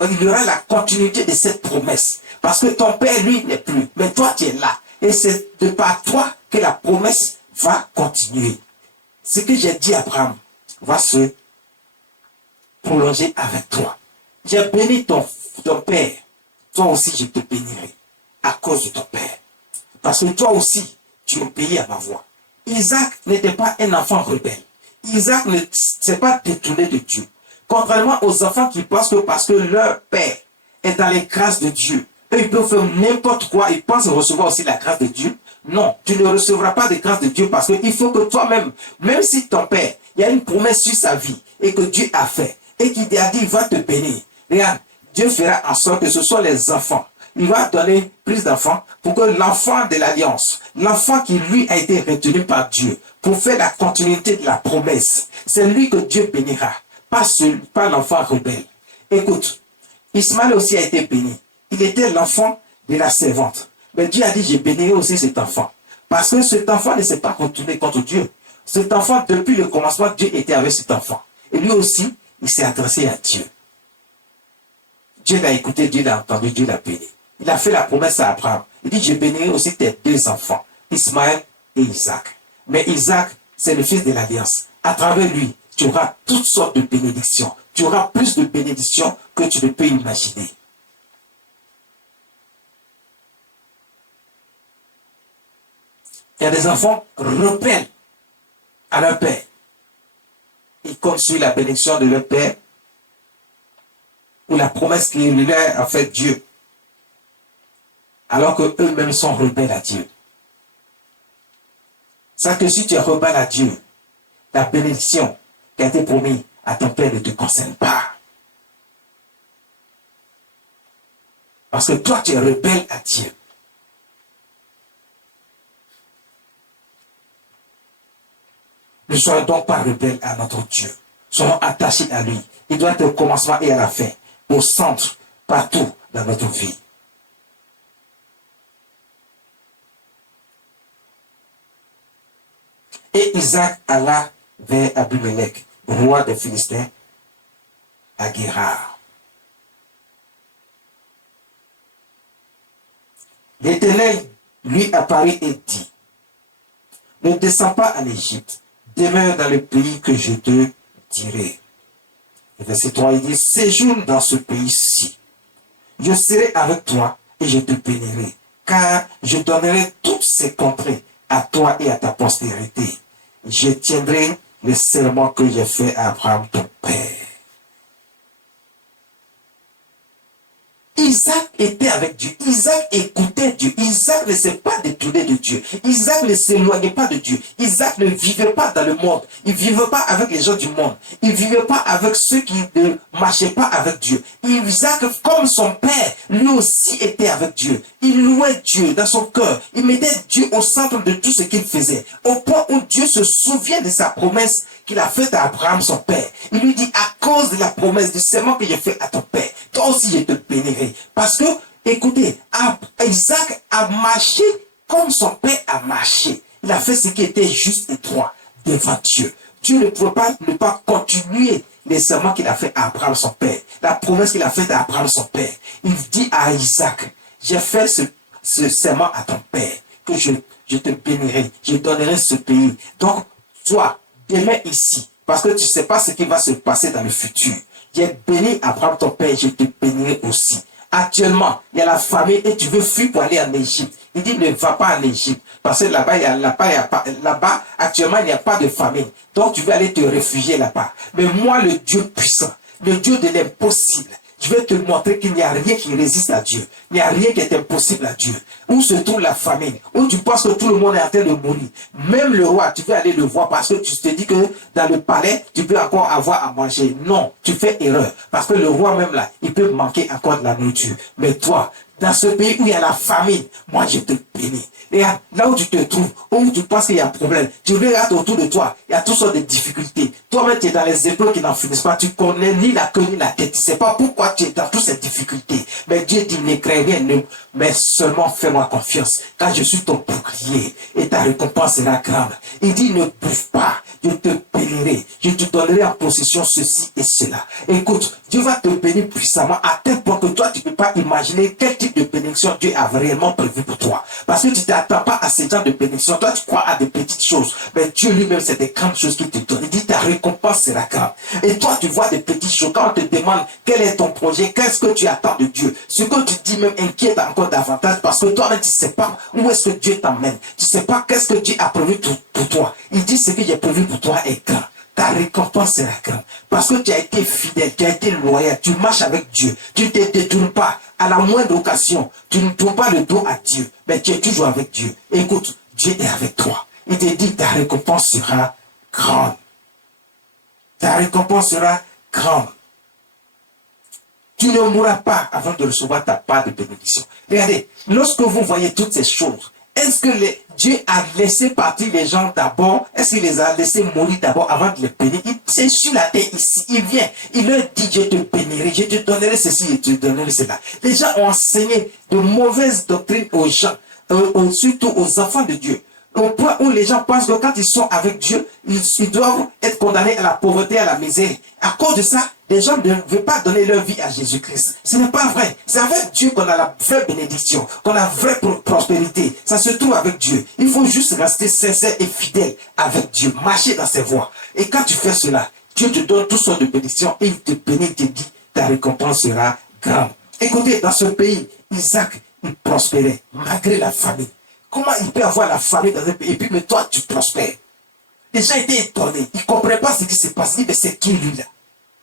il y aura la continuité de cette promesse. Parce que ton père, lui, n'est plus. Mais toi, tu es là. Et c'est de par toi que la promesse va continuer. Ce que j'ai dit à Abraham va se prolonger avec toi. J'ai béni ton père. Toi aussi, je te bénirai à cause de ton père. Parce que toi aussi, tu obéis à ma voix. Isaac n'était pas un enfant rebelle. Isaac ne s'est pas détourné de Dieu. Contrairement aux enfants qui pensent que parce que leur père est dans les grâces de Dieu, eux ils peuvent faire n'importe quoi, ils pensent recevoir aussi la grâce de Dieu. Non, tu ne recevras pas de grâce de Dieu parce qu'il faut que toi-même, même si ton père, il y a une promesse sur sa vie et que Dieu a fait et qu'il a dit il va te bénir. Regarde, Dieu fera en sorte que ce soit les enfants. Il va donner plus d'enfants pour que l'enfant de l'alliance, l'enfant qui lui a été retenu par Dieu, pour faire la continuité de la promesse, c'est lui que Dieu bénira, pas l'enfant rebelle. Écoute, Ismaël aussi a été béni. Il était l'enfant de la servante. Mais Dieu a dit, je bénirai aussi cet enfant. Parce que cet enfant ne s'est pas retourné contre Dieu. Cet enfant, depuis le commencement, Dieu était avec cet enfant. Et lui aussi, il s'est adressé à Dieu. Dieu l'a écouté, Dieu l'a entendu, Dieu l'a béni. Il a fait la promesse à Abraham. Il dit, je bénirai aussi tes 2 enfants, Ismaël et Isaac. Mais Isaac, c'est le fils de l'alliance. À travers lui, tu auras toutes sortes de bénédictions. Tu auras plus de bénédictions que tu ne peux imaginer. Il y a des enfants rebelles à leur père. Ils comptent sur la bénédiction de leur père ou la promesse qu'il leur a fait Dieu, alors qu'eux-mêmes sont rebelles à Dieu. C'est que si tu es rebelle à Dieu, la bénédiction qui a été promise à ton père ne te concerne pas. Parce que toi, tu es rebelle à Dieu. Ne soyons donc pas rebelles à notre Dieu. Soyons attachés à lui. Il doit être au commencement et à la fin, au centre, partout dans notre vie. Et Isaac alla vers Abimelech, roi des Philistins, à Guérar. L'Éternel lui apparut et dit, ne descends pas en Égypte, demeure dans le pays que je te dirai. Verset 3, il dit, séjourne dans ce pays-ci. Je serai avec toi et je te bénirai. car je donnerai toutes ces contrées à toi et à ta postérité. Je tiendrai le serment que j'ai fait à Abraham, ton père. Isaac était avec Dieu. Isaac écoutait Dieu. Isaac ne s'est pas détourné de Dieu. Isaac ne s'éloignait pas de Dieu. Isaac ne vivait pas dans le monde. Il ne vivait pas avec les gens du monde. Il ne vivait pas avec ceux qui ne marchaient pas avec Dieu. Isaac, comme son père, lui aussi était avec Dieu. Il louait Dieu dans son cœur. Il mettait Dieu au centre de tout ce qu'il faisait. Au point où Dieu se souvient de sa promesse qu'il a faite à Abraham, son père. Il lui dit, à cause de la promesse du serment que j'ai fait à ton père, toi aussi je te bénirai. Parce que, écoutez, Isaac a marché comme son père a marché. Il a fait ce qui était juste et droit devant Dieu. Dieu ne pouvait pas ne pas continuer les serments qu'il a fait à Abraham, son père. La promesse qu'il a faite à Abraham, son père. Il dit à Isaac, j'ai fait ce serment à ton père, que je te bénirai, je donnerai ce pays. Donc, toi, demain ici, parce que tu ne sais pas ce qui va se passer dans le futur. J'ai béni Abraham ton père, je te bénirai aussi. Actuellement, il y a la famine et tu veux fuir pour aller en Égypte. Il dit ne va pas en Égypte. Parce que là-bas, actuellement, il n'y a pas de famine. Donc tu veux aller te réfugier là-bas. Mais moi, le Dieu puissant, le Dieu de l'impossible, je vais te montrer qu'il n'y a rien qui résiste à Dieu. Il n'y a rien qui est impossible à Dieu. Où se trouve la famine? Où tu penses que tout le monde est en train de mourir? Même le roi, tu veux aller le voir parce que tu te dis que dans le palais, tu peux encore avoir à manger. Non, tu fais erreur. Parce que le roi même là, il peut manquer encore de la nourriture. Mais toi, dans ce pays où il y a la famine, moi je te bénis. Et là où tu te trouves, où tu penses qu'il y a un problème, tu regardes autour de toi, il y a toutes sortes de difficultés. Toi-même, tu es dans les épreuves qui n'en finissent pas. Tu connais ni la queue ni la tête. Tu ne sais pas pourquoi tu es dans toutes ces difficultés. Mais Dieu dit, ne crains rien, mais seulement fais-moi confiance. Car je suis ton bouclier et ta récompense sera grande. Il dit, ne bouge pas, je te bénirai. Je te donnerai en possession ceci et cela. Écoute, Dieu va te bénir puissamment à tel point que toi, tu ne peux pas imaginer quel type de bénédiction Dieu a réellement prévu pour toi. Parce que tu ne t'attends pas à ce genre de bénédiction. Toi, tu crois à des petites choses. Mais Dieu lui-même, c'est des grandes choses qu'il te donne. Il dit, ta récompense sera grande. Et toi, tu vois des petites choses. Quand on te demande quel est ton projet, qu'est-ce que tu attends de Dieu, ce que tu dis même inquiète encore davantage parce que toi-même, tu ne sais pas où est-ce que Dieu t'emmène. Tu ne sais pas qu'est-ce que Dieu a prévu pour toi. Il dit, ce que j'ai prévu pour toi est grand. Ta récompense sera grande. Parce que tu as été fidèle, tu as été loyal, tu marches avec Dieu. Tu ne te détournes pas à la moindre occasion. Tu ne tournes pas le dos à Dieu, mais tu es toujours avec Dieu. Écoute, Dieu est avec toi. Il te dit, ta récompense sera grande. Ta récompense sera grande. Tu ne mourras pas avant de recevoir ta part de bénédiction. Regardez, lorsque vous voyez toutes ces choses, est-ce que Dieu a laissé partir les gens d'abord? Est-ce qu'il les a laissés mourir d'abord avant de les bénir? C'est sur la terre ici. Il vient. Il leur dit, je te bénirai, je te donnerai ceci, je te donnerai cela. Les gens ont enseigné de mauvaises doctrines aux gens, surtout aux enfants de Dieu. Au point où les gens pensent que quand ils sont avec Dieu, ils doivent être condamnés à la pauvreté, à la misère. À cause de ça, les gens ne veulent pas donner leur vie à Jésus-Christ. Ce n'est pas vrai. C'est avec Dieu qu'on a la vraie bénédiction, qu'on a la vraie prospérité. Ça se trouve avec Dieu. Il faut juste rester sincère et fidèle avec Dieu. Marcher dans ses voies. Et quand tu fais cela, Dieu te donne toutes sortes de bénédictions et il te bénit, il te dit, ta récompense sera grande. Écoutez, dans ce pays, Isaac, il prospérait malgré la famine. Comment il peut avoir la famille dans un pays et puis mais toi tu prospères? Les gens étaient étonnés. Ils ne comprenaient pas ce qui se passe. Ils disaient, mais c'est qui lui là?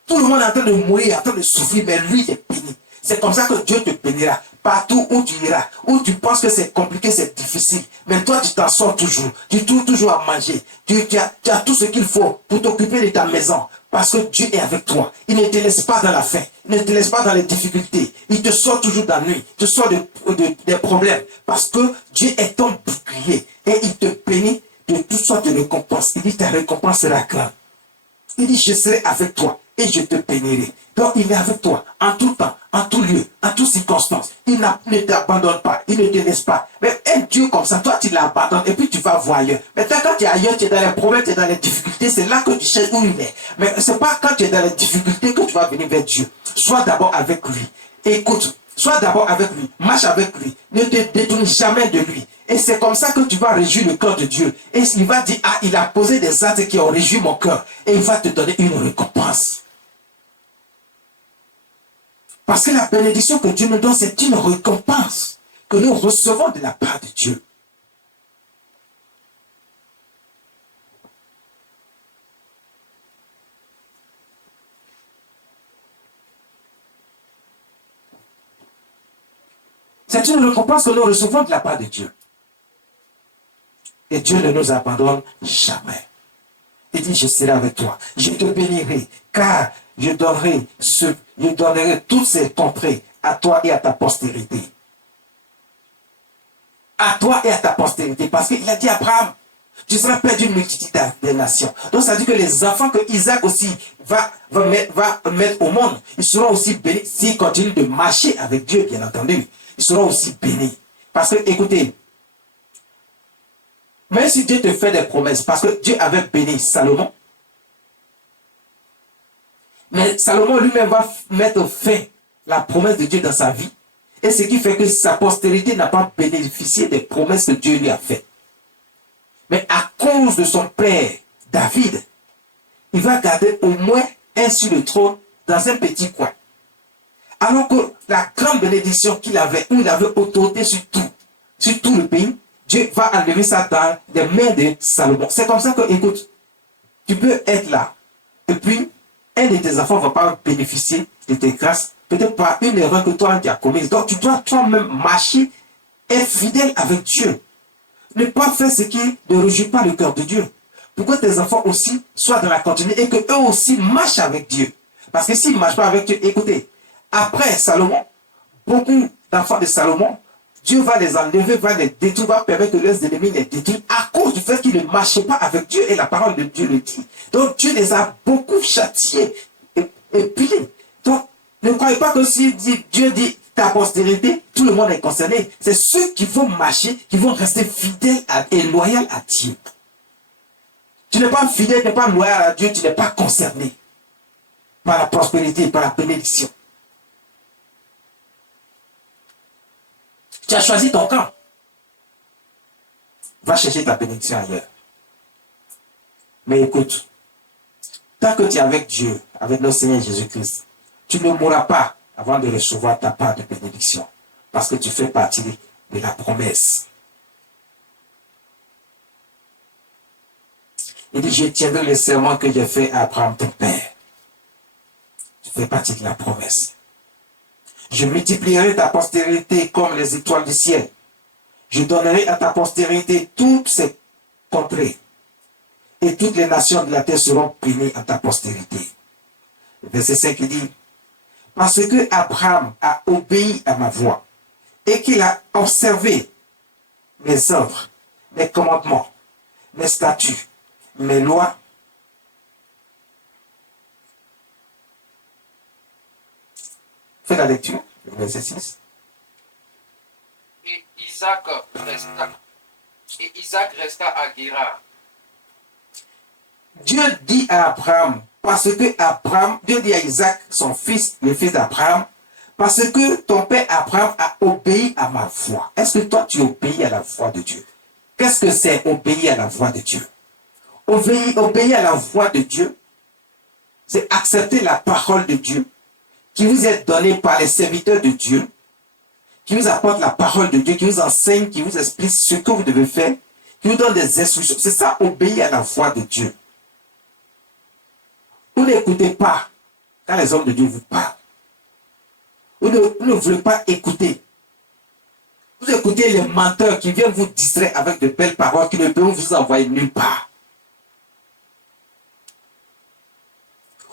Tout le monde est en train de mourir, en train de souffrir, mais lui il est béni. C'est comme ça que Dieu te bénira. Partout où tu iras, où tu penses que c'est compliqué, c'est difficile. Mais toi, tu t'en sors toujours. Tu trouves toujours à manger. Tu as tout ce qu'il faut pour t'occuper de ta maison. Parce que Dieu est avec toi. Il ne te laisse pas dans la faim. Il ne te laisse pas dans les difficultés. Il te sort toujours d'ennui. Il te sort des problèmes. Parce que Dieu est ton bouclier. Et il te bénit de toutes sortes de récompenses. Il dit ta récompense sera grande. Il dit je serai avec toi et je te bénirai. Donc il est avec toi en tout temps, en tout lieu, en toutes circonstances. Il ne t'abandonne pas, il ne te laisse pas. Mais un Dieu comme ça, toi tu l'abandonnes et puis tu vas voir ailleurs. Maintenant quand tu es ailleurs, tu es dans les problèmes, tu es dans les difficultés, c'est là que tu cherches où il est. Mais ce n'est pas quand tu es dans les difficultés que tu vas venir vers Dieu. Sois d'abord avec lui. Écoute, sois d'abord avec lui, marche avec lui, ne te détourne jamais de lui. Et c'est comme ça que tu vas réjouir le cœur de Dieu. Et il va dire, ah, il a posé des actes qui ont réjoui mon cœur. Et il va te donner une récompense. Parce que la bénédiction que Dieu nous donne, c'est une récompense. que nous recevons de la part de Dieu. C'est une récompense que nous recevons de la part de Dieu. Et Dieu ne nous abandonne jamais. Il dit, je serai avec toi. Je te bénirai, car je donnerai toutes ces contrées à toi et à ta postérité. À toi et à ta postérité. Parce qu'il a dit à Abraham, tu seras père d'une multitude de nations. Donc ça dit que les enfants que Isaac aussi va mettre au monde, ils seront aussi bénis s'ils continuent de marcher avec Dieu, bien entendu. Ils seront aussi bénis. Parce que, écoutez, même si Dieu te fait des promesses, parce que Dieu avait béni Salomon, mais Salomon lui-même va mettre fin à la promesse de Dieu dans sa vie, et ce qui fait que sa postérité n'a pas bénéficié des promesses que Dieu lui a faites. Mais à cause de son père, David, il va garder au moins un sur le trône dans un petit coin. Alors que la grande bénédiction qu'il avait, où il avait autorité sur tout le pays, Dieu va enlever ça dans les mains de Salomon. C'est comme ça que, écoute, tu peux être là, et puis un de tes enfants ne va pas bénéficier de tes grâces, peut-être par une erreur que toi tu as commise. Donc tu dois toi-même marcher, être fidèle avec Dieu. Ne pas faire ce qui ne réjouit pas le cœur de Dieu. Pour que tes enfants aussi soient dans la continuité et qu'eux aussi marchent avec Dieu. Parce que s'ils ne marchent pas avec Dieu, écoutez, après Salomon, beaucoup d'enfants de Salomon, Dieu va les enlever, va les détruire, va permettre que leurs ennemis les détruisent à cause du fait qu'ils ne marchaient pas avec Dieu et la parole de Dieu le dit. Donc Dieu les a beaucoup châtiés et pilés. Donc ne croyez pas que si Dieu dit ta postérité, tout le monde est concerné. C'est ceux qui vont marcher, qui vont rester fidèles et loyaux à Dieu. Tu n'es pas fidèle, tu n'es pas loyal à Dieu, tu n'es pas concerné par la prospérité, par la bénédiction. Tu as choisi ton camp. Va chercher ta bénédiction ailleurs. Mais écoute, tant que tu es avec Dieu, avec notre Seigneur Jésus-Christ, tu ne mourras pas avant de recevoir ta part de bénédiction. Parce que tu fais partie de la promesse. Il dit, je tiendrai le serment que j'ai fait à Abraham ton père. Tu fais partie de la promesse. Je multiplierai ta postérité comme les étoiles du ciel. Je donnerai à ta postérité toutes ces contrées. Et toutes les nations de la terre seront bénies à ta postérité. Verset 5 il dit, parce que Abraham a obéi à ma voix et qu'il a observé mes œuvres, mes commandements, mes statuts, mes lois. Fais la lecture, le verset 6. Et Isaac resta à Guérar. Dieu dit à Abraham, parce que Abraham, Dieu dit à Isaac, son fils, le fils d'Abraham, parce que ton père Abraham a obéi à ma voix. Est-ce que toi tu obéis à la voix de Dieu? Qu'est-ce que c'est obéir à la voix de Dieu? Obéir à la voix de Dieu, c'est accepter la parole de Dieu qui vous est donnée par les serviteurs de Dieu, qui vous apporte la parole de Dieu, qui vous enseigne, qui vous explique ce que vous devez faire, qui vous donne des instructions. C'est ça, obéir à la voix de Dieu. Vous n'écoutez pas quand les hommes de Dieu vous parlent. Vous ne voulez pas écouter. Vous écoutez les menteurs qui viennent vous distraire avec de belles paroles qui ne peuvent vous envoyer nulle part.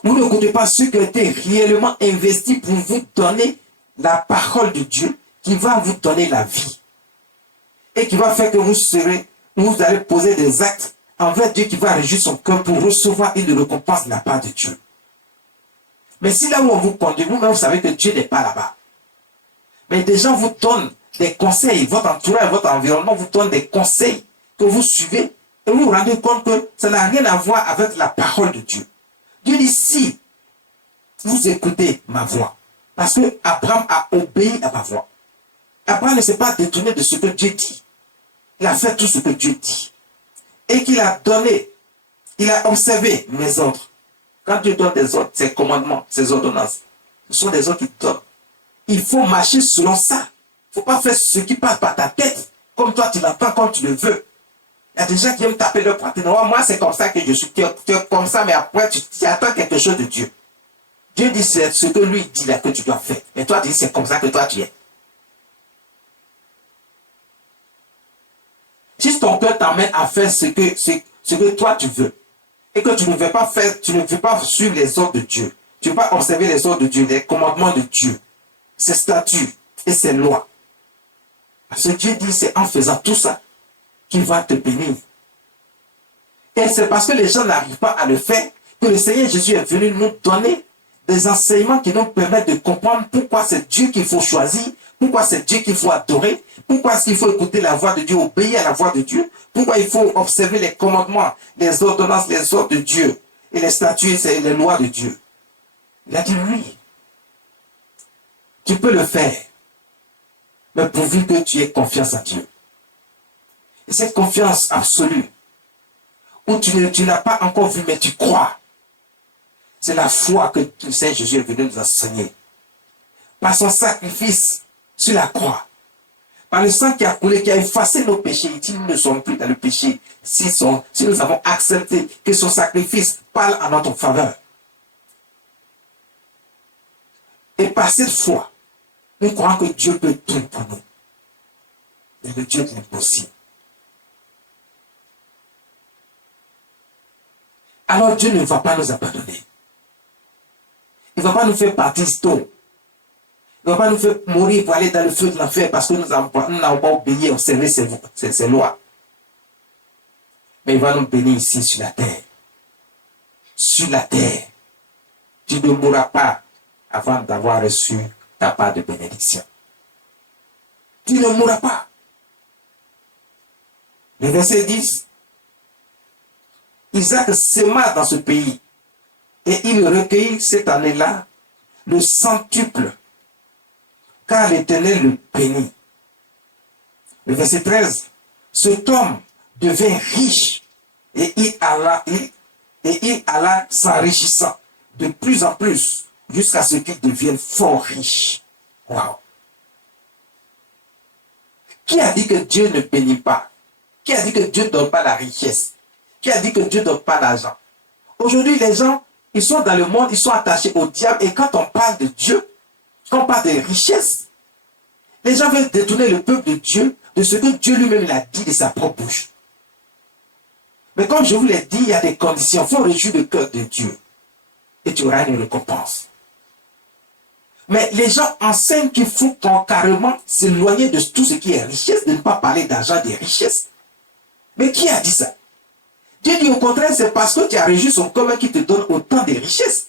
Vous n'écoutez pas ceux qui ont été réellement investis pour vous donner la parole de Dieu qui va vous donner la vie. Et qui va faire que vous allez poser des actes envers Dieu qui va réjouir son cœur pour recevoir une récompense de la part de Dieu. Mais si là où on vous conduit, vous-même vous savez que Dieu n'est pas là-bas. Mais des gens vous donnent des conseils, votre entourage, votre environnement vous donne des conseils que vous suivez et vous vous rendez compte que ça n'a rien à voir avec la parole de Dieu. Dieu dit si vous écoutez ma voix, parce que Abraham a obéi à ma voix. Abraham ne s'est pas détourné de ce que Dieu dit. Il a fait tout ce que Dieu dit. Et qu'il a donné, il a observé mes ordres. Quand Dieu donne des ordres, ses commandements, ses ordonnances, ce sont des ordres qu'il donne. Il faut marcher selon ça. faut pas faire ce qui passe par ta tête, comme toi tu l'entends, comme tu le veux. Il y a des gens qui aiment taper leur poitrine. Moi, c'est comme ça que je suis. Tu es comme ça, mais après, tu attends quelque chose de Dieu. Dieu dit c'est ce que lui dit là que tu dois faire. Et toi, tu dis c'est comme ça que toi tu es. Si ton cœur t'emmène à faire ce que toi tu veux, et que tu ne veux pas faire, tu ne veux pas suivre les ordres de Dieu, tu ne veux pas observer les ordres de Dieu, les commandements de Dieu, ses statuts et ses lois. Parce que Dieu dit c'est en faisant tout ça qu'il va te bénir. Et c'est parce que les gens n'arrivent pas à le faire que le Seigneur Jésus est venu nous donner des enseignements qui nous permettent de comprendre pourquoi c'est Dieu qu'il faut choisir, pourquoi c'est Dieu qu'il faut adorer, pourquoi est-ce qu'il faut écouter la voix de Dieu, obéir à la voix de Dieu, pourquoi il faut observer les commandements, les ordonnances, les ordres de Dieu et les statuts et les lois de Dieu. Il a dit oui, tu peux le faire, mais pourvu que tu aies confiance en Dieu. Et cette confiance absolue, où tu n'as pas encore vu, mais tu crois, c'est la foi que le Seigneur Jésus est venu nous enseigner. Par son sacrifice sur la croix, par le sang qui a coulé, qui a effacé nos péchés, il dit nous ne sommes plus dans le péché si nous avons accepté que son sacrifice parle en notre faveur. Et par cette foi, nous croyons que Dieu peut tout pour nous. Et le Dieu de l'impossible. Alors Dieu ne va pas nous abandonner. Il ne va pas nous faire partir tôt. Il ne va pas nous faire mourir pour aller dans le feu de l'enfer parce que nous n'avons pas obéi, observé ses lois. Mais il va nous bénir ici sur la terre. Sur la terre. Tu ne mourras pas avant d'avoir reçu ta part de bénédiction. Tu ne mourras pas. Le verset 10. Isaac sema dans ce pays et il recueillit cette année-là le centuple, car l'Éternel le bénit. Le verset 13. Cet homme devint riche et il alla s'enrichissant de plus en plus jusqu'à ce qu'il devienne fort riche. Wow. Qui a dit que Dieu ne bénit pas? Qui a dit que Dieu ne donne pas la richesse? Qui a dit que Dieu ne donne pas l'argent? Aujourd'hui, les gens, ils sont dans le monde, ils sont attachés au diable. Et quand on parle de Dieu, quand on parle de richesse, les gens veulent détourner le peuple de Dieu de ce que Dieu lui-même l'a dit de sa propre bouche. Mais comme je vous l'ai dit, il y a des conditions. Il faut réjouir le cœur de Dieu. Et tu auras une récompense. Mais les gens enseignent qu'il faut carrément s'éloigner de tout ce qui est richesse, de ne pas parler d'argent, des richesses. Mais qui a dit ça? Dieu dit au contraire, c'est parce que tu as réjoui son cœur qui te donne autant de richesses.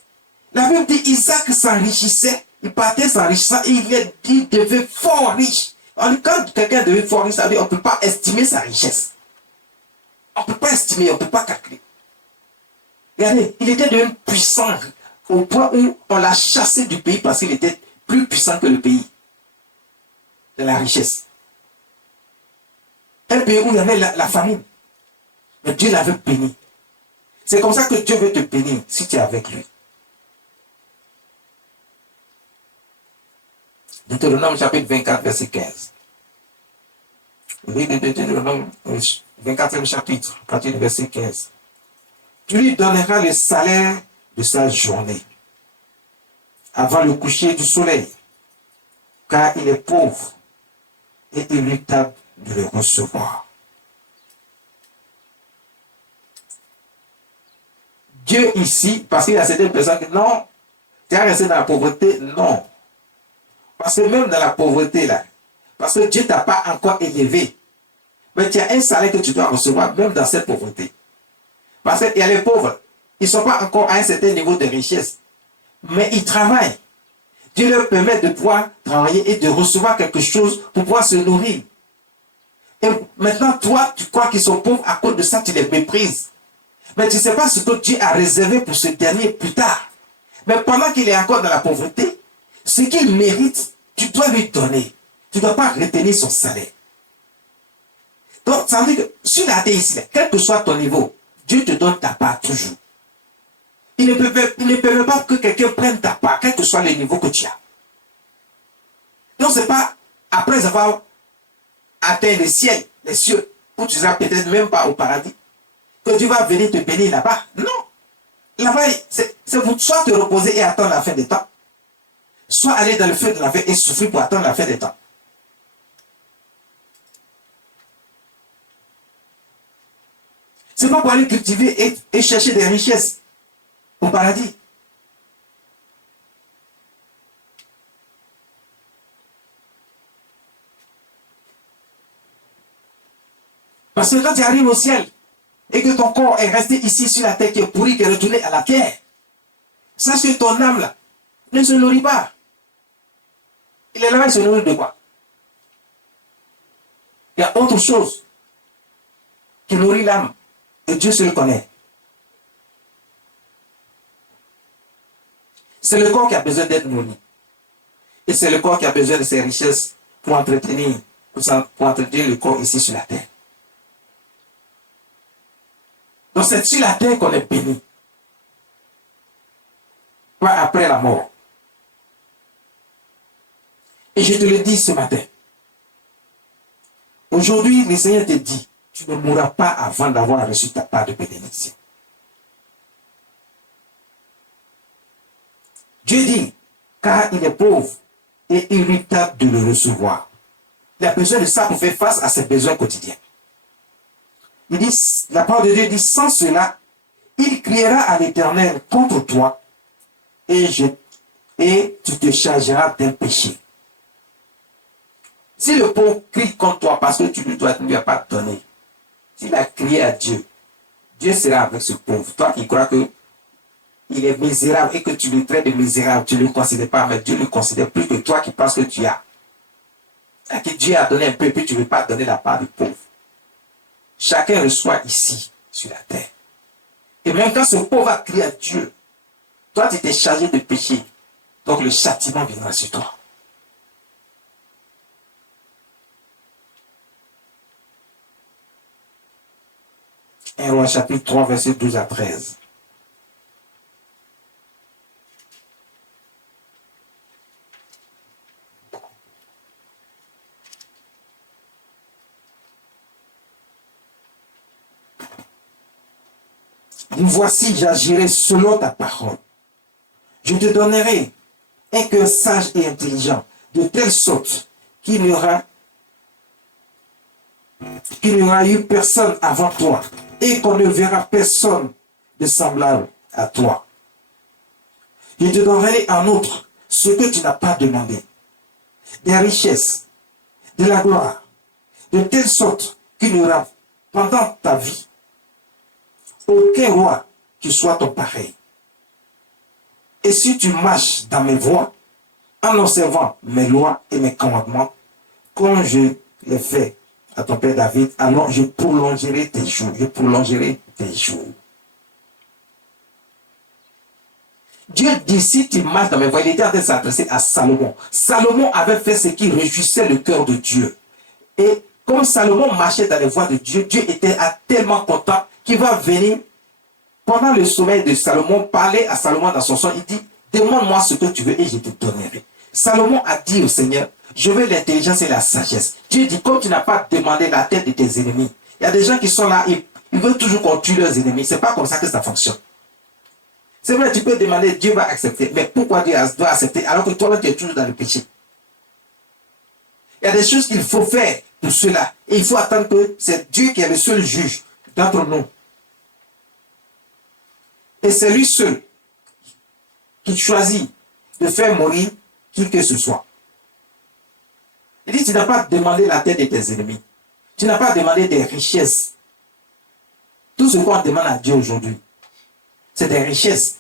La Bible dit Isaac s'enrichissait, il partait s'enrichissant, il devait fort riche. Quand quelqu'un devient fort riche, ça veut dire on ne peut pas estimer sa richesse. On ne peut pas estimer, on ne peut pas calculer. Regardez, il était devenu puissant au point où on l'a chassé du pays parce qu'il était plus puissant que le pays. De la richesse. Un pays où il y avait la famine. Mais Dieu l'avait béni. C'est comme ça que Dieu veut te bénir si tu es avec lui. Deutéronome chapitre 24, verset 15. Deutéronome 24e chapitre, à partir du verset 15. Tu lui donneras le salaire de sa journée avant le coucher du soleil, car il est pauvre et inéluctable de le recevoir. Dieu ici, parce qu'il y a certaines personnes qui disent non, tu as resté dans la pauvreté, non. Parce que même dans la pauvreté là, parce que Dieu ne t'a pas encore élevé, mais tu as un salaire que tu dois recevoir même dans cette pauvreté. Parce qu'il y a les pauvres, ils ne sont pas encore à un certain niveau de richesse, mais ils travaillent. Dieu leur permet de pouvoir travailler et de recevoir quelque chose pour pouvoir se nourrir. Et maintenant, toi, tu crois qu'ils sont pauvres, à cause de ça, tu les méprises. Mais tu ne sais pas ce que Dieu a réservé pour ce dernier plus tard. Mais pendant qu'il est encore dans la pauvreté, ce qu'il mérite, tu dois lui donner. Tu ne dois pas retenir son salaire. Donc, ça veut dire que sur la terre ici, quel que soit ton niveau, Dieu te donne ta part toujours. Il ne permet pas que quelqu'un prenne ta part, quel que soit le niveau que tu as. Donc, ce n'est pas après avoir atteint le ciel, les cieux, où tu seras peut-être même pas au paradis, que Dieu va venir te bénir là-bas. Non. Là-bas, c'est vous soit te reposer et attendre la fin des temps, soit aller dans le feu de la vie et souffrir pour attendre la fin des temps. C'est pas pour aller cultiver et chercher des richesses au paradis. Parce que quand tu arrives au ciel et que ton corps est resté ici sur la terre, qui est pourri, qui est retourné à la terre, sache que ton âme là ne se nourrit pas. Il est là, il se nourrit de quoi? Il y a autre chose qui nourrit l'âme. Et Dieu se le connaît. C'est le corps qui a besoin d'être nourri. Et c'est le corps qui a besoin de ses richesses pour entretenir le corps ici sur la terre. Donc c'est sur la terre qu'on est béni. Pas après la mort. Et je te le dis ce matin. Aujourd'hui, le Seigneur te dit, tu ne mourras pas avant d'avoir reçu ta part de bénédiction. Dieu dit, car il est pauvre et irritable de le recevoir. Il a besoin de ça pour faire face à ses besoins quotidiens. Il dit, la parole de Dieu dit, sans cela, il criera à l'Éternel contre toi et tu te chargeras d'un péché. Si le pauvre crie contre toi parce que tu ne lui as pas donné, s'il a crié à Dieu, Dieu sera avec ce pauvre. Toi qui crois que il est misérable et que tu le traites de misérable, tu ne le considères pas, mais Dieu le considère plus que toi qui penses que tu as. Et que Dieu a donné un peu, puis tu ne veux pas donner la part du pauvre. Chacun reçoit ici, sur la terre. Et même quand ce pauvre a crié à Dieu, toi tu t'es chargé de péché. Donc le châtiment viendra sur toi. 1 Roi chapitre 3, verset 12 à 13. Voici, j'agirai selon ta parole. Je te donnerai un cœur sage et intelligent, de telle sorte qu'il n'y aura eu personne avant toi, et qu'on ne verra personne de semblable à toi. Je te donnerai en outre ce que tu n'as pas demandé, des richesses, de la gloire, de telle sorte qu'il n'y aura pendant ta vie aucun roi qui soit ton pareil. Et si tu marches dans mes voies, en observant mes lois et mes commandements, comme je l'ai fait à ton père David, alors je prolongerai tes jours. Je prolongerai tes jours. Dieu dit, si tu marches dans mes voies, il était en train de s'adresser à Salomon. Salomon avait fait ce qui réjouissait le cœur de Dieu. Et comme Salomon marchait dans les voies de Dieu, Dieu était tellement content qu'il va venir, pendant le sommeil de Salomon, parler à Salomon dans son son. Il dit, demande-moi ce que tu veux et je te donnerai. Salomon a dit au Seigneur, je veux l'intelligence et la sagesse. Dieu dit, comme tu n'as pas demandé la tête de tes ennemis, il y a des gens qui sont là, ils veulent toujours qu'on tue leurs ennemis. C'est pas comme ça que ça fonctionne. C'est vrai, tu peux demander, Dieu va accepter. Mais pourquoi Dieu doit accepter alors que toi-même tu es toujours dans le péché? Il y a des choses qu'il faut faire pour cela. Et il faut attendre que c'est Dieu qui est le seul juge d'entre nous. Et c'est lui seul qui choisit de faire mourir qui que ce soit. Il dit, tu n'as pas demandé la tête de tes ennemis. Tu n'as pas demandé des richesses. Tout ce qu'on demande à Dieu aujourd'hui, c'est des richesses.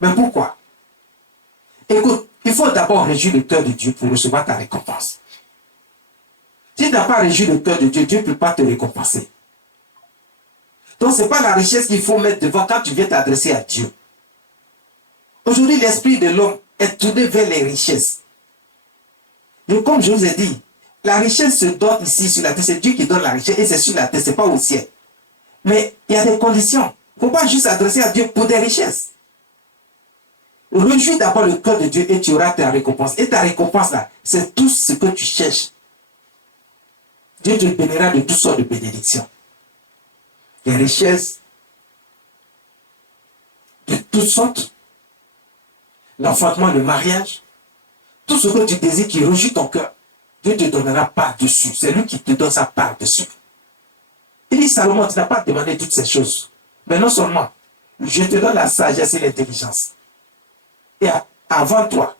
Mais pourquoi? Écoute, il faut d'abord réjouir le cœur de Dieu pour recevoir ta récompense. Si tu n'as pas réjoui le cœur de Dieu, Dieu ne peut pas te récompenser. Donc, ce n'est pas la richesse qu'il faut mettre devant quand tu viens t'adresser à Dieu. Aujourd'hui, l'esprit de l'homme est tourné vers les richesses. Donc, comme je vous ai dit, la richesse se donne ici sur la terre. C'est Dieu qui donne la richesse et c'est sur la terre, ce n'est pas au ciel. Mais il y a des conditions. Il ne faut pas juste s'adresser à Dieu pour des richesses. Réjouis d'abord le cœur de Dieu et tu auras ta récompense. Et ta récompense là, c'est tout ce que tu cherches. Dieu te bénira de toutes sortes de bénédictions. Les richesses de toutes sortes, l'enfantement, le mariage, tout ce que tu désires qui réjouit ton cœur, Dieu te donnera part dessus. C'est lui qui te donne sa part dessus. Il dit, Salomon, tu n'as pas demandé toutes ces choses. Mais non seulement, je te donne la sagesse et l'intelligence. Et avant toi,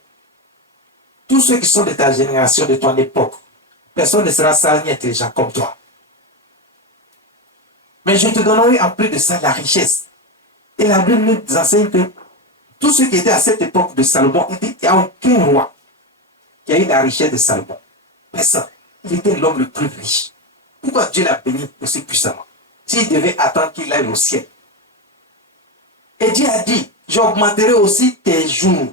tous ceux qui sont de ta génération, de ton époque, personne ne sera sage ni intelligent comme toi. Mais je te donnerai en plus de ça la richesse. Et la Bible nous enseigne que tous ceux qui étaient à cette époque de Salomon, il n'y a aucun roi qui a eu la richesse de Salomon. Personne. Il était l'homme le plus riche. Pourquoi Dieu l'a béni aussi puissamment? S'il devait attendre qu'il aille au ciel. Et Dieu a dit, j'augmenterai aussi tes jours.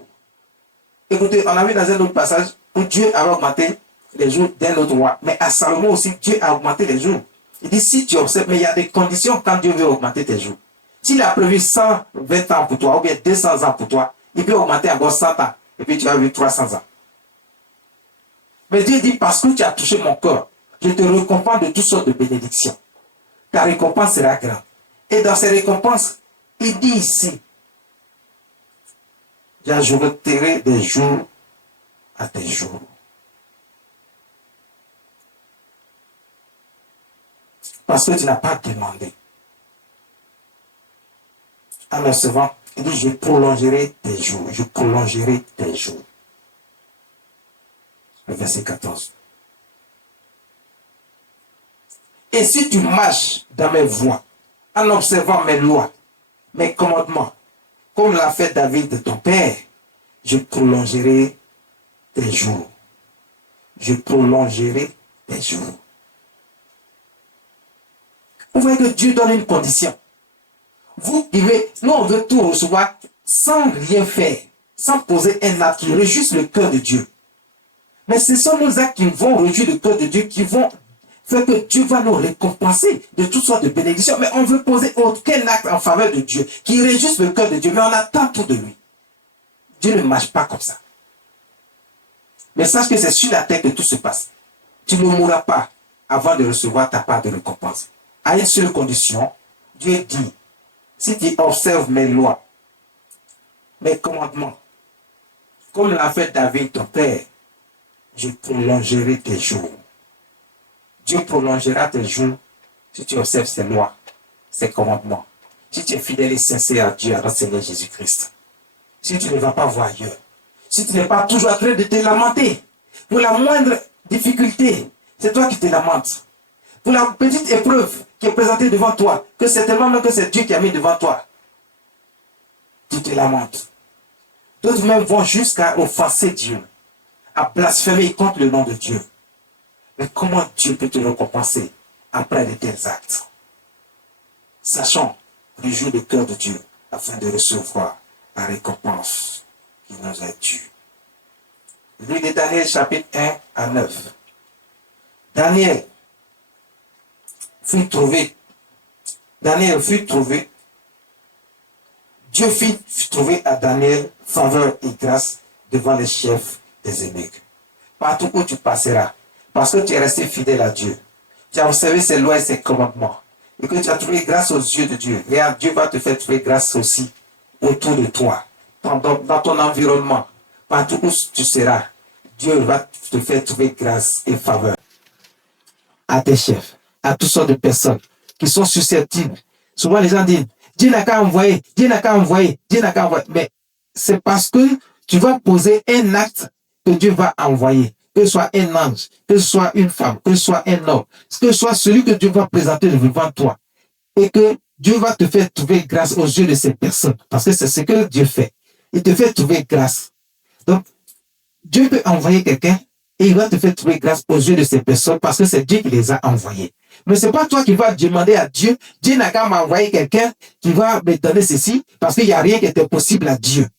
Écoutez, on a vu dans un autre passage où Dieu avait augmenté les jours d'un autre roi. Mais à Salomon aussi, Dieu a augmenté les jours. Il dit, si tu observes, mais il y a des conditions quand Dieu veut augmenter tes jours. S'il a prévu 120 ans pour toi, ou bien 200 ans pour toi, il peut augmenter encore 100 ans. Et puis tu as vu 300 ans. Mais Dieu dit, parce que tu as touché mon cœur, je te récompense de toutes sortes de bénédictions. Ta récompense sera grande. Et dans ces récompenses, il dit ici, j'ajouterai des jours à tes jours. Parce que tu n'as pas demandé. En recevant, il dit, je prolongerai tes jours. Je prolongerai tes jours. Le verset 14. Et si tu marches dans mes voies, en observant mes lois, mes commandements, comme l'a fait David de ton père, je prolongerai tes jours. Je prolongerai tes jours. Vous voyez que Dieu donne une condition. Vous vivez, nous on veut tout recevoir sans rien faire, sans poser un acte qui réjouisse le cœur de Dieu. Mais ce sont nos actes qui vont réjouir le cœur de Dieu, qui vont faire que Dieu va nous récompenser de toutes sortes de bénédictions. Mais on veut poser aucun acte en faveur de Dieu, qui réjouisse le cœur de Dieu, mais on attend tout de lui. Dieu ne marche pas comme ça. Mais sache que c'est sur la terre que tout se passe. Tu ne mourras pas avant de recevoir ta part de récompense. À une seule condition, Dieu dit, si tu observes mes lois, mes commandements, comme l'a fait David ton père, je prolongerai tes jours. Dieu prolongera tes jours si tu observes ses lois, ses commandements. Si tu es fidèle et sincère à Dieu, à notre Seigneur Jésus-Christ. Si tu ne vas pas voir ailleurs. Si tu n'es pas toujours en train de te lamenter. Pour la moindre difficulté, c'est toi qui te lamentes. Pour la petite épreuve qui est présentée devant toi, que certainement que c'est Dieu qui a mis devant toi, tu te lamentes. D'autres même vont jusqu'à offenser Dieu, à blasphémer contre le nom de Dieu. Mais comment Dieu peut te récompenser après de tels actes? Sachons le jour du cœur de Dieu afin de recevoir la récompense qui nous est due. Livre de Daniel, chapitre 1 à 9. Daniel fut trouvé. Dieu fit trouver à Daniel faveur et grâce devant les chefs des eunuques. Partout où tu passeras, parce que tu es resté fidèle à Dieu, tu as observé ses lois et ses commandements, et que tu as trouvé grâce aux yeux de Dieu. Regarde, Dieu va te faire trouver grâce aussi autour de toi, dans ton environnement, partout où tu seras. Dieu va te faire trouver grâce et faveur à tes chefs, à toutes sortes de personnes qui sont susceptibles. Souvent les gens disent, Dieu n'a qu'à envoyer, Dieu n'a qu'à envoyer, Dieu n'a qu'à envoyer. Mais c'est parce que tu vas poser un acte que Dieu va envoyer. Que ce soit un ange, que ce soit une femme, que ce soit un homme, que ce soit celui que Dieu va présenter devant toi. Et que Dieu va te faire trouver grâce aux yeux de ces personnes. Parce que c'est ce que Dieu fait. Il te fait trouver grâce. Donc, Dieu peut envoyer quelqu'un et il va te faire trouver grâce aux yeux de ces personnes parce que c'est Dieu qui les a envoyés. Mais c'est pas toi qui vas demander à Dieu, Dieu n'a qu'à m'envoyer quelqu'un qui va me donner ceci parce qu'il n'y a rien qui était possible à Dieu.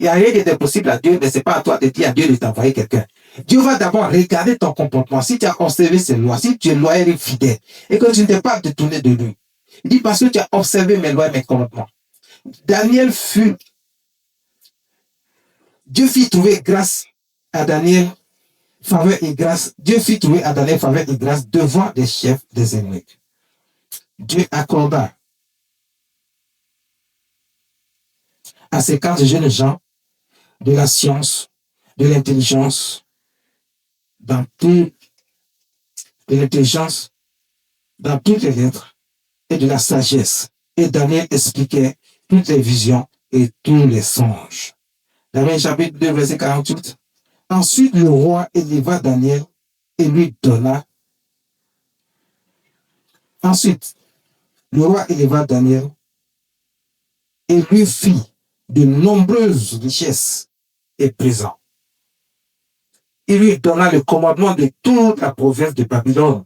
Il n'y a rien qui était possible à Dieu, mais c'est pas à toi de dire à Dieu de t'envoyer quelqu'un. Dieu va d'abord regarder ton comportement. Si tu as observé ses lois, si tu es loyal et fidèle et que tu ne t'es pas détourné de lui. Il dit parce que tu as observé mes lois et mes commandements. Daniel fut Dieu fit trouver grâce à Daniel, faveur et grâce. Dieu fit trouver à Daniel faveur et grâce devant les chefs des eunuques. Dieu accorda à ces 15 jeunes gens de la science, de l'intelligence, dans tout, de l'intelligence, dans toutes les lettres et de la sagesse. Et Daniel expliquait toutes les visions et tous les songes. Daniel chapitre 2, verset 48. Ensuite, le roi éleva Daniel et lui donna. Ensuite, le roi éleva Daniel et lui fit de nombreuses richesses et présents. Il lui donna le commandement de toute la province de Babylone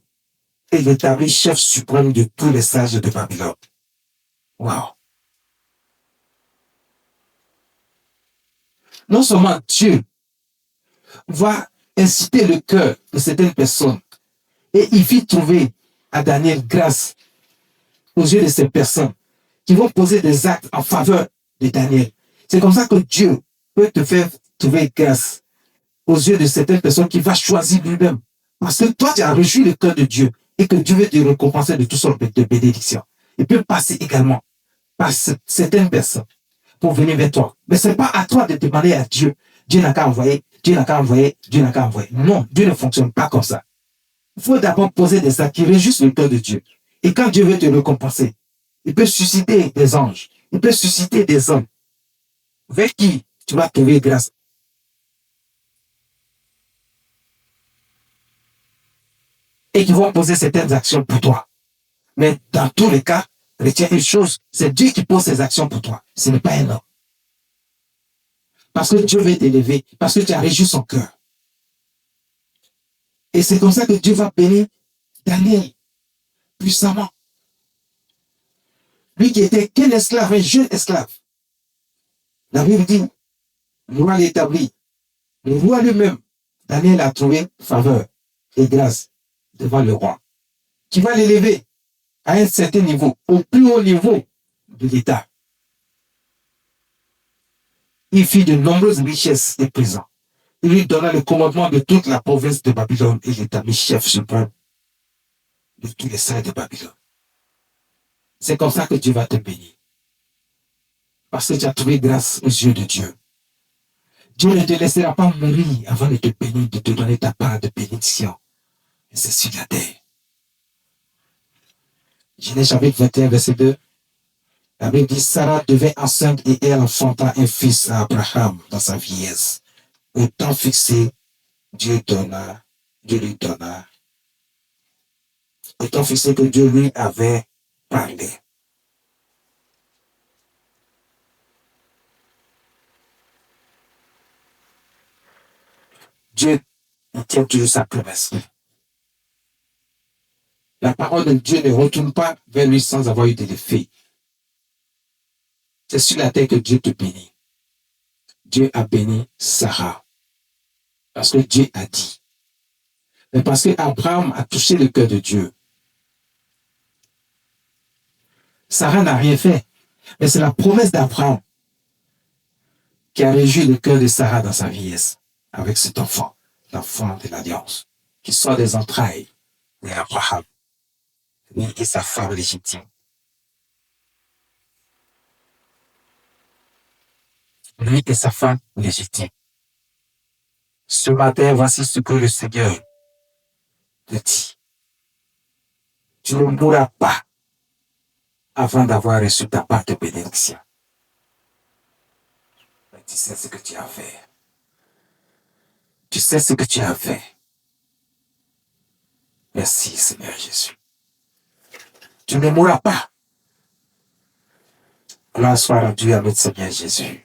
et l'établit chef suprême de tous les sages de Babylone. Wow! Non seulement Dieu va inciter le cœur de certaines personnes et il fit trouver à Daniel grâce aux yeux de ces personnes qui vont poser des actes en faveur de Daniel. C'est comme ça que Dieu peut te faire trouver grâce aux yeux de certaines personnes qu'il va choisir lui-même. Parce que toi, tu as reçu le cœur de Dieu et que Dieu veut te récompenser de toutes sortes de bénédictions. Il peut passer également par certaines personnes pour venir vers toi. Mais ce n'est pas à toi de demander à Dieu. Dieu n'a qu'à envoyer, Dieu n'a qu'à envoyer, Dieu n'a qu'à envoyer. Non, Dieu ne fonctionne pas comme ça. Il faut d'abord poser des actes qui réjouissent le cœur de Dieu. Et quand Dieu veut te récompenser, il peut susciter des anges, il peut susciter des hommes vers qui tu vas trouver grâce. Et qui vont poser certaines actions pour toi. Mais dans tous les cas, retiens une chose, c'est Dieu qui pose ces actions pour toi. Ce n'est pas un homme. Parce que Dieu veut t'élever, parce que tu as réjoui son cœur. Et c'est comme ça que Dieu va bénir Daniel puissamment. Lui qui était qu'un esclave, un jeune esclave. La Bible dit, le roi l'établit. Le roi lui-même, Daniel a trouvé faveur et grâce devant le roi, qui va l'élever à un certain niveau, au plus haut niveau de l'État. Il fit de nombreuses richesses et présents. Il lui donna le commandement de toute la province de Babylone et l'établit chef suprême de tous les saints de Babylone. C'est comme ça que Dieu va te bénir. Parce que tu as trouvé grâce aux yeux de Dieu. Dieu ne te laissera pas mourir avant de te bénir, de te donner ta part de bénédiction. Et c'est sur la terre. Genèse chapitre 21, verset 2. La Bible dit, Sarah devint enceinte et elle enfanta un fils à Abraham dans sa vieillesse. Au temps fixé, Dieu lui donna. Au temps fixé que Dieu lui avait parlé. Dieu, il tient toujours sa promesse. La parole de Dieu ne retourne pas vers lui sans avoir eu de l'effet. C'est sur la terre que Dieu te bénit. Dieu a béni Sarah. Parce que Dieu a dit. Mais parce que Abraham a touché le cœur de Dieu. Sarah n'a rien fait. Mais c'est la promesse d'Abraham qui a réjoui le cœur de Sarah dans sa vieillesse. Avec cet enfant, l'enfant de l'alliance, qui sort des entrailles d'Abraham. Lui et sa femme légitime. Lui et sa femme légitime. Ce matin, voici ce que le Seigneur te dit. Tu ne mourras pas avant d'avoir reçu ta part de bénédiction. Mais tu sais ce que tu as fait. Tu sais ce que tu as fait. Merci, Seigneur Jésus. Tu ne mourras pas. Gloire soit rendue à notre Seigneur Jésus.